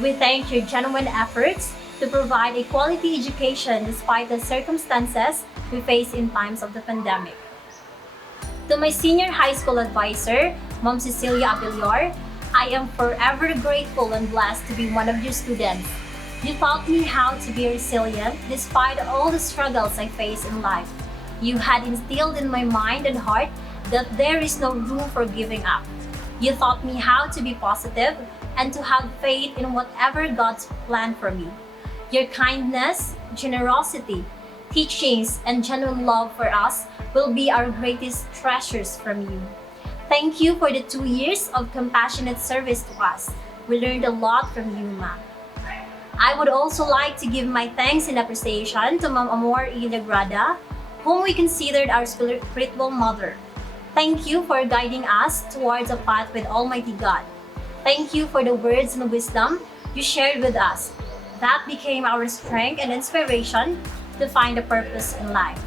We thank your genuine efforts to provide a quality education despite the circumstances we face in times of the pandemic. To my senior high school advisor, Ma'am Cecilia Abiliar, I am forever grateful and blessed to be one of your students. You taught me how to be resilient despite all the struggles I face in life. You had instilled in my mind and heart that there is no room for giving up. You taught me how to be positive and to have faith in whatever God's plan for me. Your kindness, generosity, teachings, and genuine love for us will be our greatest treasures from you. Thank you for the 2 years of compassionate service to us. We learned a lot from you, ma'am. I would also like to give my thanks and appreciation to Ma'am Amor Ilagrada, whom we considered our spiritual mother. Thank you for guiding us towards a path with Almighty God. Thank you for the words and wisdom you shared with us. That became our strength and inspiration to find a purpose in life.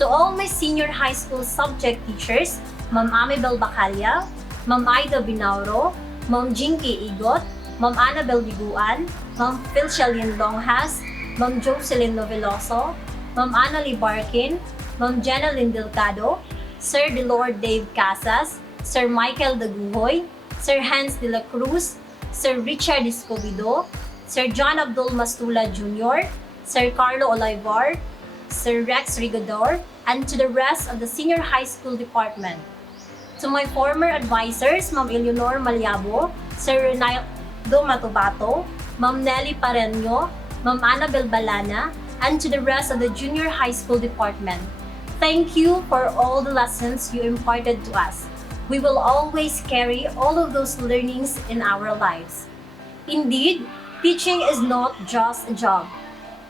To all my senior high school subject teachers, Ma'am Amibel Bacalia, Ma'am Aida Binauro, Ma'am Jinky Igot, Ma'am Annabel Biguan, Ma'am Philchelin Longhas, Ma'am Jocelyn Noveloso, Ma'am Annalie Barkin, Ma'am Jenalyn Delgado, Sir Delord Dave Casas, Sir Michael Daguhoy, Sir Hans de la Cruz, Sir Richard Escobedo, Sir John Abdul Mastula Jr., Sir Carlo Olivar, Sir Rex Rigodor, and to the rest of the senior high school department. To my former advisors, Ma'am Eleanor Maliabo, Sir Ronaldo Matubato, Ma'am Nelly Pareño, Ma'am Annabel Balana, and to the rest of the junior high school department. Thank you for all the lessons you imparted to us. We will always carry all of those learnings in our lives. Indeed, teaching is not just a job.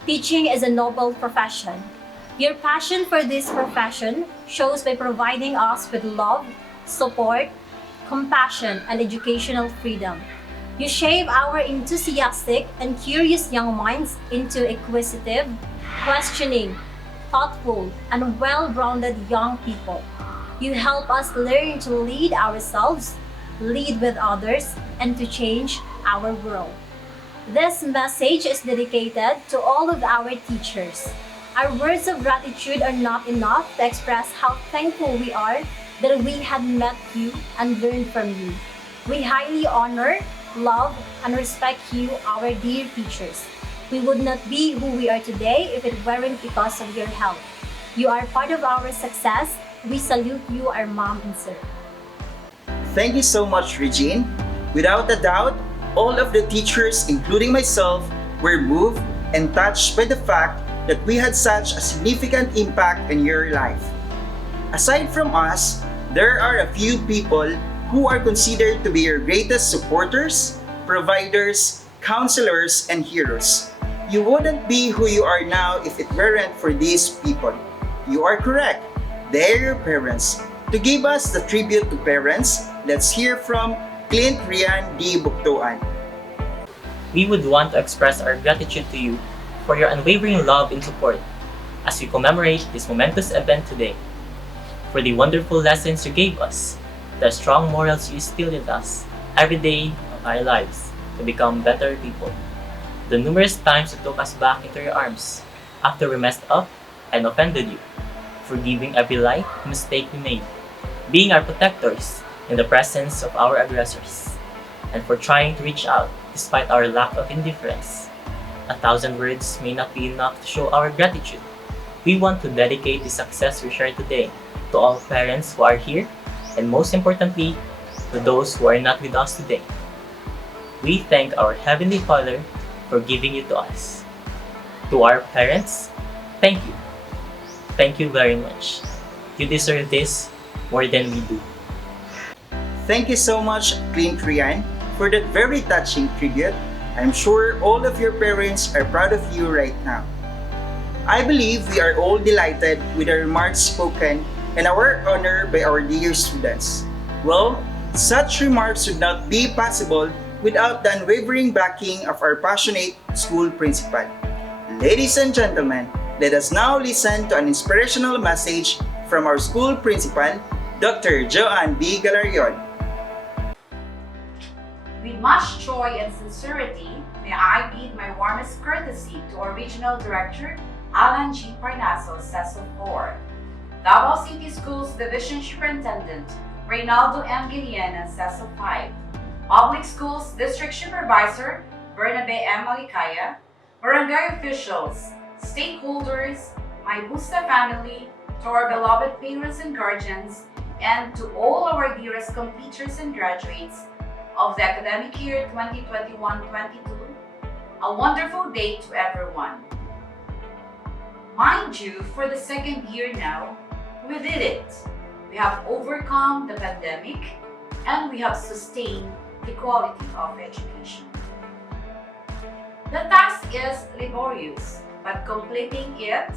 Teaching is a noble profession. Your passion for this profession shows by providing us with love, support, compassion, and educational freedom. You shape our enthusiastic and curious young minds into inquisitive, questioning, thoughtful, and well-rounded young people. You help us learn to lead ourselves, lead with others, and to change our world. This message is dedicated to all of our teachers. Our words of gratitude are not enough to express how thankful we are that we had met you and learned from you. We highly honor, love, and respect you, our dear teachers. We would not be who we are today if it weren't because of your help. You are part of our success. We salute you, our mom and sir. Thank you so much, Regine. Without a doubt, all of the teachers, including myself, were moved and touched by the fact that we had such a significant impact in your life. Aside from us, there are a few people who are considered to be your greatest supporters, providers, counselors, and heroes. You wouldn't be who you are now if it weren't for these people. You are correct. They're your parents. To give us the tribute to parents, let's hear from Clint Rian D. Buktuan. We would want to express our gratitude to you for your unwavering love and support as we commemorate this momentous event today, for the wonderful lessons you gave us, the strong morals you instilled in us every day of our lives to become better people, the numerous times you took us back into your arms after we messed up and offended you, forgiving every lie and mistake we made, being our protectors in the presence of our aggressors, and for trying to reach out despite our lack of indifference. 1,000 words may not be enough to show our gratitude. We want to dedicate the success we share today to all parents who are here, and most importantly, to those who are not with us today. We thank our Heavenly Father for giving you to us. To our parents, thank you. Thank you very much. You deserve this more than we do. Thank you so much, Clint Rian, for that very touching tribute. I'm sure all of your parents are proud of you right now. I believe we are all delighted with the remarks spoken in our honor by our dear students. Well, such remarks would not be possible without the unwavering backing of our passionate school principal. Ladies and gentlemen, let us now listen to an inspirational message from our school principal, Dr. Joanne B. Galarion. With much joy and sincerity, may I bid my warmest courtesy to our Regional Director, Alan G. Parnaso, Cecil 4, Davao City Schools Division Superintendent, Reynaldo M. Guillena, Cecil 5, Public Schools District Supervisor, Bernabe M. Malikaya, barangay officials, stakeholders, my Busta family, to our beloved parents and guardians, and to all our dearest completers and graduates of the academic year 2021-22, a wonderful day to everyone. Mind you, for the second year now, we did it. We have overcome the pandemic and we have sustained the quality of education. The task is laborious, but completing it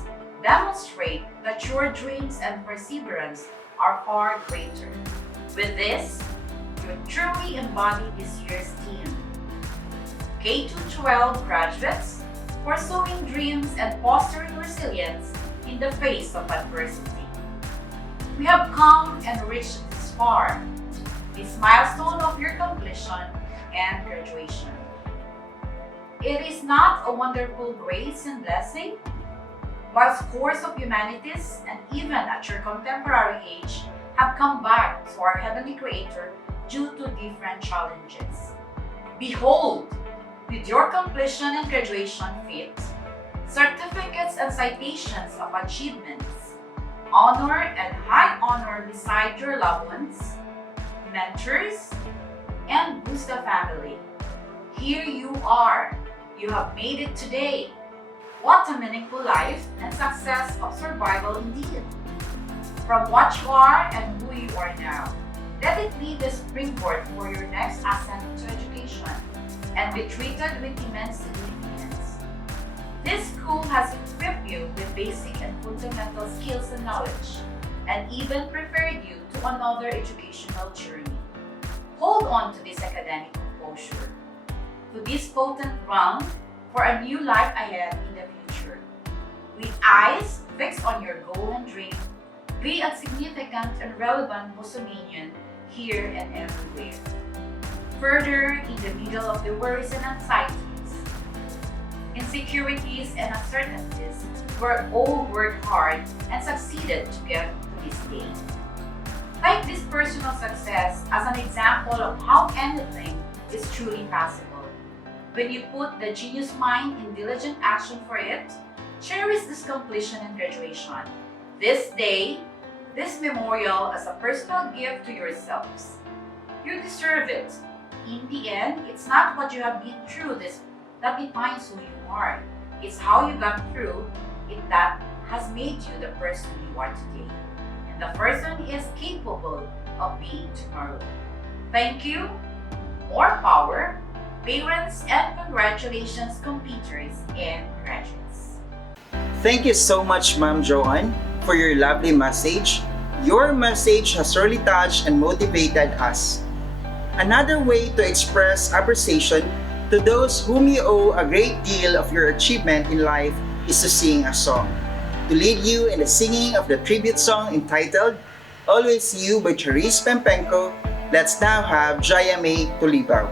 demonstrates that your dreams and perseverance are far greater. With this, you truly embody this year's theme. K-12 graduates, pursuing dreams and fostering resilience in the face of adversity. We have come and reached this far, this milestone of your completion and graduation. It is not a wonderful grace and blessing, while scores of humanities and even at your contemporary age have come back to our Heavenly Creator due to different challenges. Behold, with your completion and graduation feat, certificates and citations of achievements, honor and high honor beside your loved ones, mentors, and Busta family. Here you are. You have made it today. What a meaningful life and success of survival indeed. From what you are and who you are now, let it be the springboard for your next ascent to education and be treated with immense significance. This school has equipped you with basic and fundamental skills and knowledge, and even prepared you to another educational journey. Hold on to this academic composure, to this potent ground for a new life ahead in the future. With eyes fixed on your goal and dream, be a significant and relevant Bustamanian here and everywhere. Further, in the middle of the worries and anxieties, insecurities and uncertainties, we all worked hard and succeeded to get to this day. Take this personal success as an example of how anything is truly possible. When you put the genius mind in diligent action for it, cherish this completion and graduation. This day, this memorial as a personal gift to yourselves. You deserve it. In the end, it's not what you have been through that defines who you are. It's how you got through it that has made you the person you are today. And the person is capable of being tomorrow. Thank you. More power, parents, and congratulations, completers and graduates. Thank you so much, Ma'am Joanne, for your lovely message. Your message has really touched and motivated us. Another way to express appreciation to those whom you owe a great deal of your achievement in life is to sing a song. To lead you in the singing of the tribute song entitled Always You by Charisse Pempenko, let's now have Jaya May Tulibaw.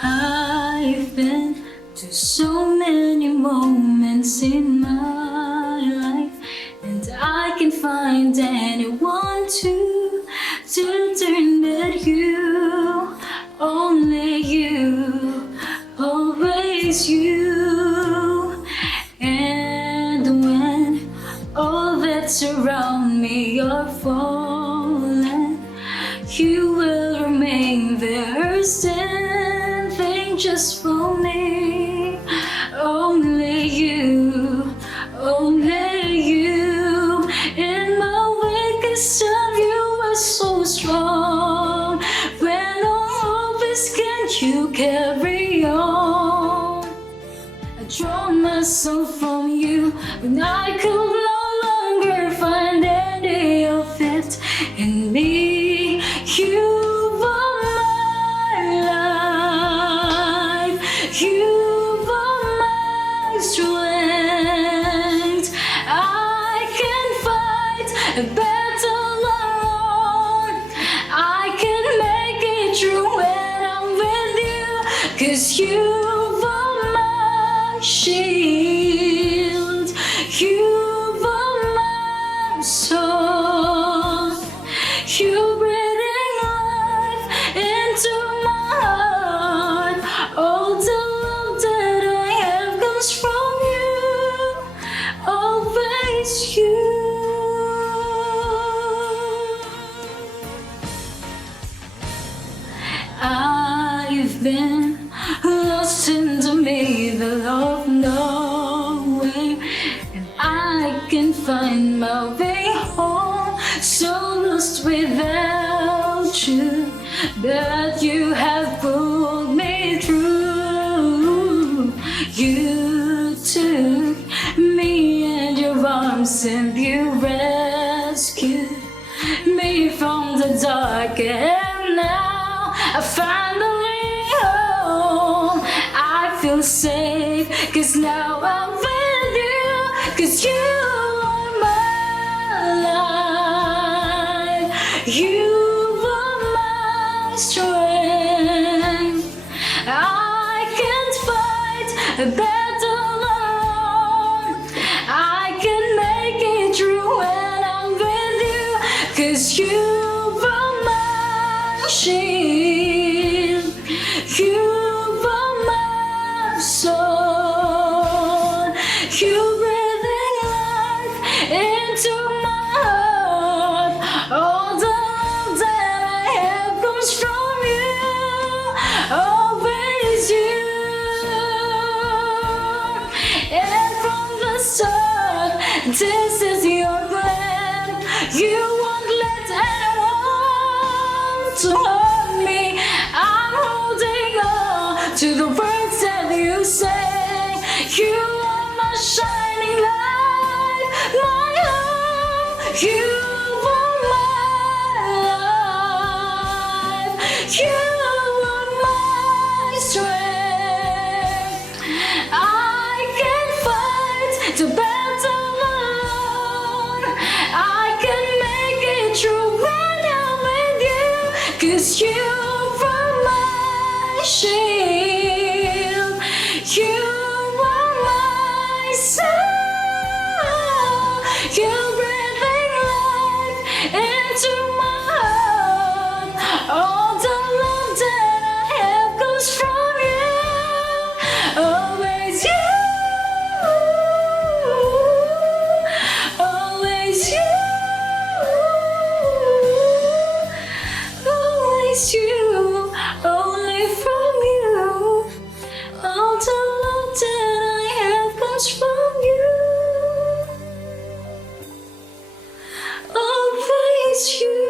I found myself from you when I could no longer find any of it in me. You were my life, you were my strength. I can fight a battle alone, I can make it through when I'm with you, 'cause you were my shield, you were my soul, you breathing life into my heart. All the love that I have comes from you, always you. I've been lost in the middle of nowhere, and I can find my way home, so lost without you, but you have pulled me through. You took me in your arms and you rescued me from the dark, and now I finally home. I feel safe, 'cause now I'm with you, 'cause you are my life, you are my strength. I can't fight a battle alone, I can make it through when I'm with you, 'cause you are my shield, you are my soul, you breathing life into my heart. All the love that I have comes from you, always you. And from the start, this is your plan. You won't let anyone to hurt me. I'm holding on to the words that you say. You are my shining light, my hope. You are my life, you are my strength. I can fight the battle alone, I can make it through when I'm with you, 'cause you are my shield, you are my soul, you breathing life into my heart. All the love that I have comes from you, always you, always you, always you, only from you. All the love that I have comes from you, always you.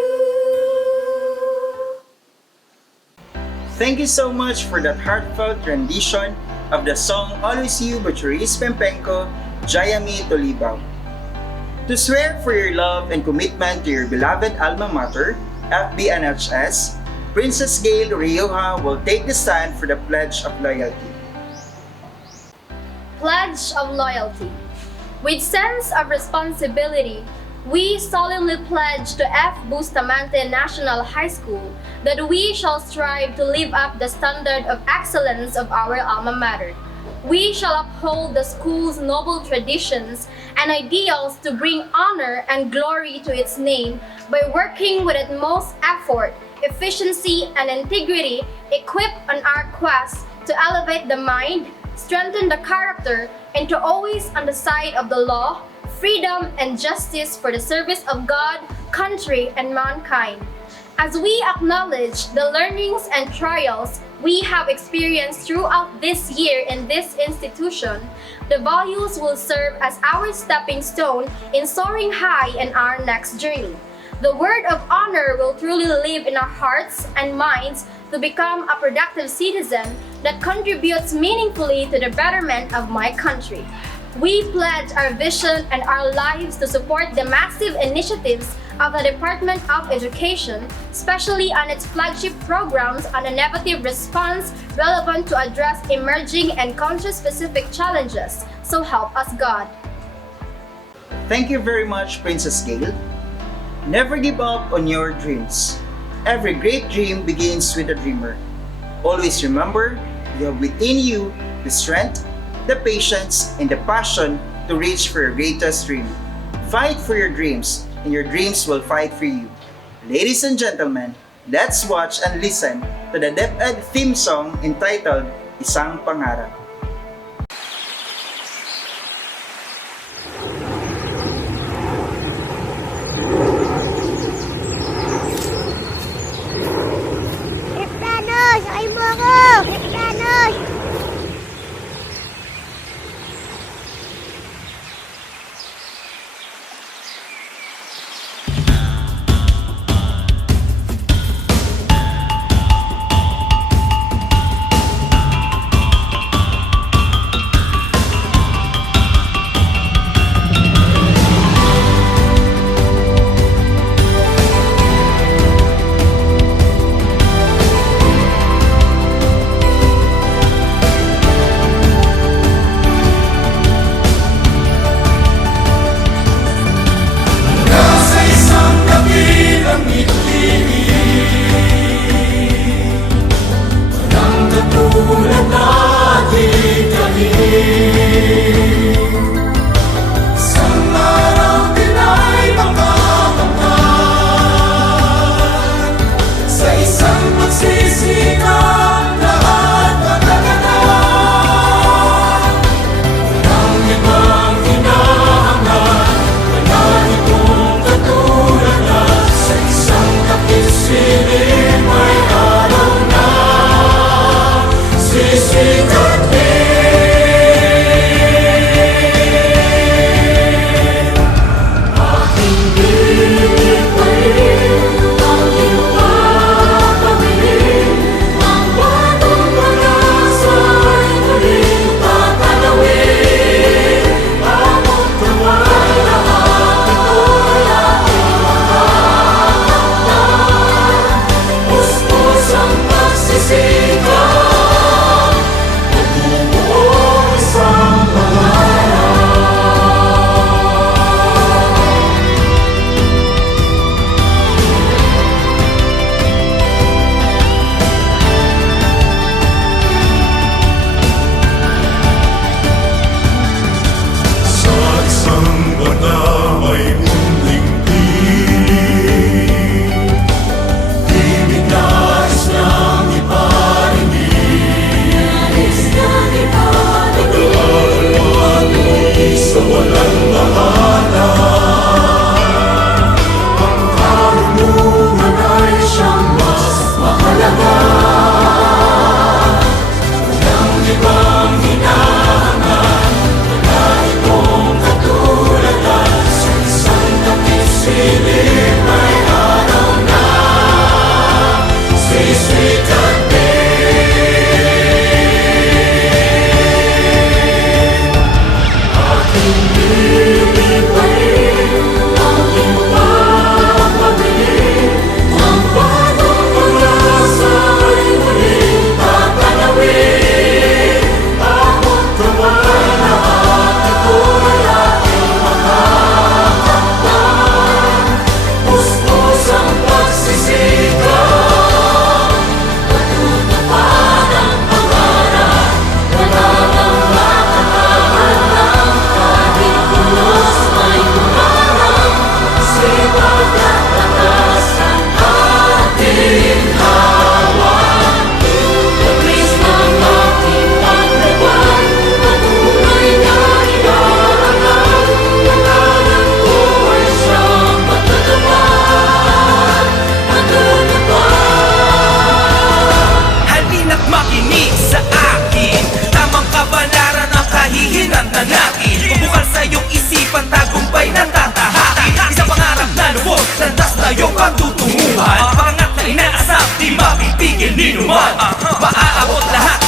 Thank you so much for that heartfelt rendition of the song Always You by Cherise Pempenko, Jayami Tolibao. To swear for your love and commitment to your beloved alma mater, FBNHS, Princess Gail Rioja will take the stand for the Pledge of Loyalty. Pledge of Loyalty. With sense of responsibility, we solemnly pledge to F. Bustamante National High School that we shall strive to live up the standard of excellence of our alma mater. We shall uphold the school's noble traditions and ideals to bring honor and glory to its name by working with utmost effort, efficiency, and integrity, equipped on our quest to elevate the mind, strengthen the character, and to always on the side of the law, freedom, and justice for the service of God, country, and mankind. As we acknowledge the learnings and trials we have experienced throughout this year in this institution, the values will serve as our stepping stone in soaring high in our next journey. The word of honor will truly live in our hearts and minds to become a productive citizen that contributes meaningfully to the betterment of my country. We pledge our vision and our lives to support the massive initiatives of the Department of Education, especially on its flagship programs on innovative response relevant to address emerging and country-specific challenges. So help us God. Thank you very much, Princess Gail. Never give up on your dreams. Every great dream begins with a dreamer. Always remember, you have within you the strength, the patience, and the passion to reach for your greatest dream. Fight for your dreams, and your dreams will fight for you. Ladies and gentlemen, let's watch and listen to the DepEd theme song entitled Isang Pangarap. Kristanos! Ay mo ako! Kristanos! Pag-angat na inaasap, di mapipigil ni numan. Maaabot lahat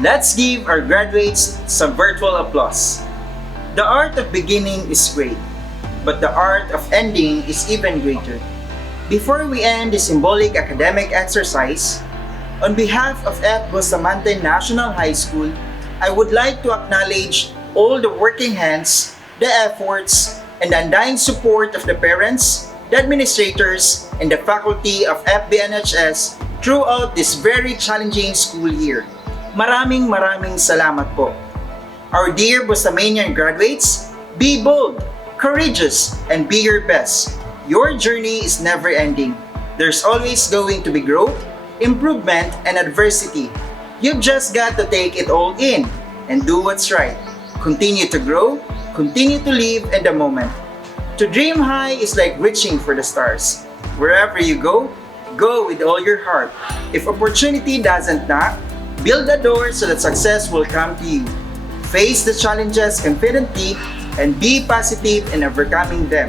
Let's give our graduates some virtual applause. The art of beginning is great, but the art of ending is even greater. Before we end the symbolic academic exercise, on behalf of F. Bustamante National High School, I would like to acknowledge all the working hands, the efforts, and the undying support of the parents, the administrators, and the faculty of FBNHS throughout this very challenging school year. Maraming salamat po. Our dear Bustamanian graduates, be bold, courageous, and be your best. Your journey is never ending. There's always going to be growth, improvement, and adversity. You've just got to take it all in and do what's right. Continue to grow, continue to live in the moment. To dream high is like reaching for the stars. Wherever you go, go with all your heart. If opportunity doesn't knock, build the door so that success will come to you. Face the challenges confidently and be positive in overcoming them.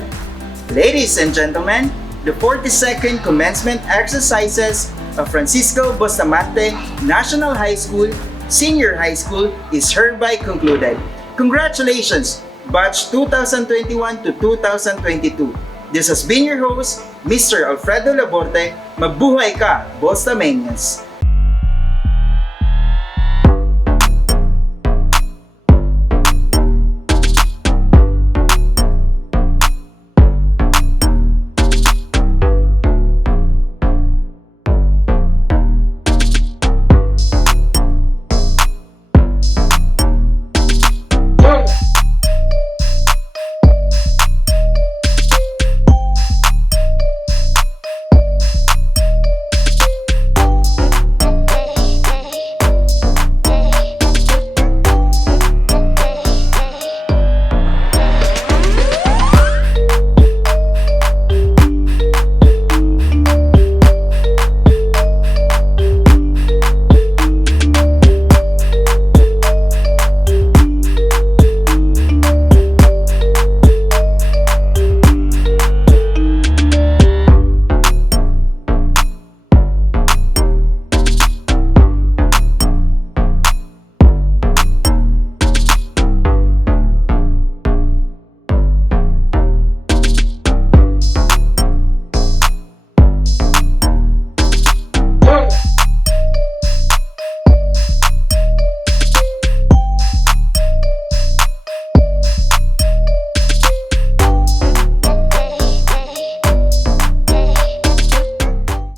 Ladies and gentlemen, the 42nd commencement exercises of Francisco Bustamante National High School, Senior High School is hereby concluded. Congratulations, Batch 2021 to 2022. This has been your host, Mr. Alfredo Laborte. Mabuhay ka, Bustamanians!